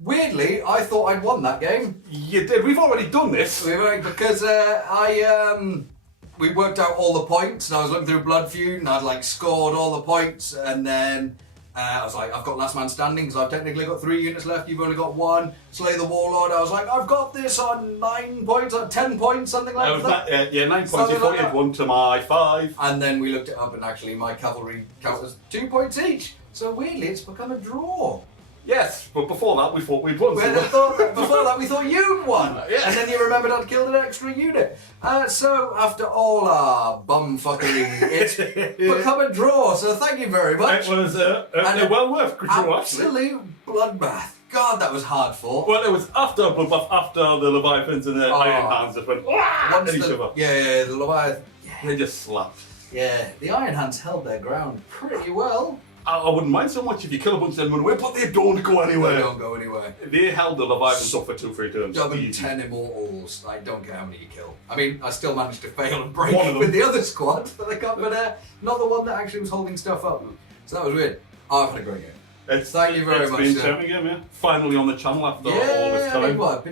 Weirdly, I thought I'd won that game. You did. We've already done this. Because we worked out all the points, and I was looking through Blood Feud, and I'd like scored all the points, and then I was like, I've got last man standing, because I've technically got 3 units left, you've only got 1. Slay the Warlord, I was like, I've got this on 9 points, on 10 points, something like that. 9 points. Something You thought like you'd that. 1 to my 5. And then we looked it up, and actually my cavalry count was 2 points each. So weirdly, it's become a draw. Yes, but before that, we thought we'd won. Before that, we thought you'd won. Yeah. And then you remembered I'd killed an extra unit. So, after all our bumfuckery, it's become a draw. So, thank you very much. It was well worth a draw, actually. Absolute bloodbath. God, that was hard fought. Well, it was after a bloodbath, after the Leviathans and the Iron Hands just went Once at each other. Yeah, the Leviathan. They just slapped. Yeah, the Iron Hands held their ground pretty well. I wouldn't mind so much if you kill a bunch of them run away, but they don't go anywhere. They don't go anywhere. They held the Leviathans up for 2-3 turns. Dub and Easy. 10 immortals. I don't care how many you kill. I mean, I still managed to fail and break One of them. with the other squad, but not the one that actually was holding stuff up. So that was weird. I've had a great game. It's, Thank you very it's much, been sir. certainly again, yeah. Finally on the channel after all this I mean, time. well,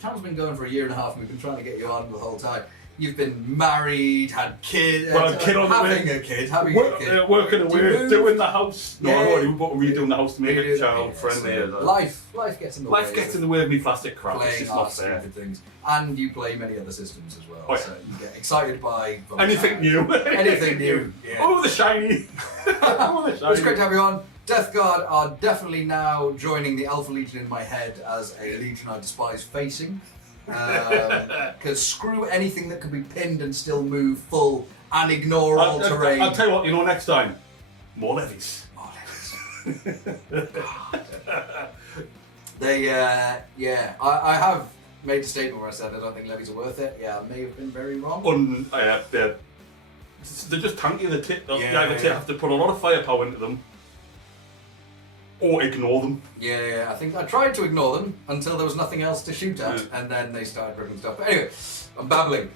channel's been going for a year and a half, and we've been trying to get you on the whole time. You've been married, had kids, Well, kid on the having way. a kid, having a kid. Working Do you away, move? doing the house. No, Yeah. I don't but redoing the house to make Redoing it it, child yeah, friendly. so life gets in the way. Life gets in the way of me plastic crap. It's Playing just off not fair. stupid things, and you play many other systems as well. Oh, yeah. So you get excited by Anything new. Anything new. Yeah. Oh, the shiny. Oh, the shiny. It's great to have you on. Death Guard are definitely now joining the Alpha Legion in my head as a legion I despise facing. Because screw anything that can be pinned and still move full and ignore all terrain. I'll tell you what, next time, more levies. More levies. They, I have made a statement where I said I don't think levies are worth it. Yeah, I may have been very wrong. They're just tanky. You Yeah. either have to put a lot of firepower into them, or ignore them. Yeah, I think I tried to ignore them until there was nothing else to shoot at, and then they started ripping stuff. But anyway, I'm babbling.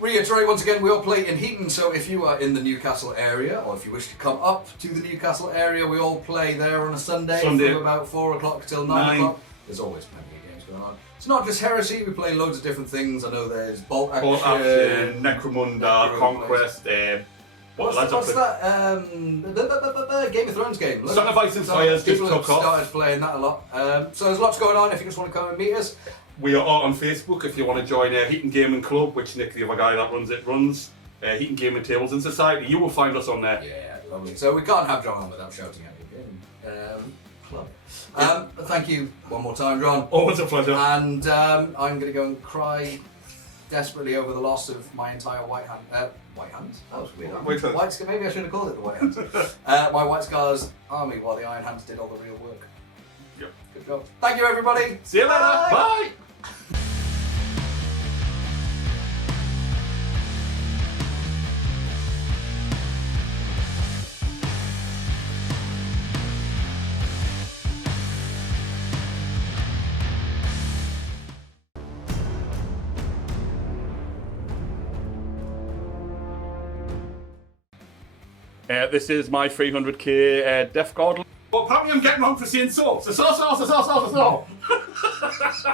Reiterate once again, we all play in Heaton, so if you are in the Newcastle area, or if you wish to come up to the Newcastle area, we all play there on a Sunday. From about 4 o'clock till 9 o'clock. There's always plenty of games going on. It's not just Heresy, we play loads of different things. I know there's Bolt Action, Necromunda, Conquest, What's that? The Game of Thrones game. Song of Ice and Fires just People took have off. started playing that a lot. So there's lots going on if you just want to come and meet us. We are on Facebook if you want to join Heaton Gaming Club, which Nick, the other guy that runs Heaton Gaming Tables and Society. You will find us on there. Yeah, lovely. So we can't have John on without shouting at you. Club. Thank you one more time, John. Always a pleasure. And I'm going to go and cry desperately over the loss of my entire White Hand. White Hands? That was weird. Maybe I should have called it the White Hands. My White Scars army, while the Iron Hands did all the real work. Yep. Good job. Thank you, everybody. See you later. Bye. This is my 300k Death Guard. Well, apparently I'm getting wrong for saying so. So.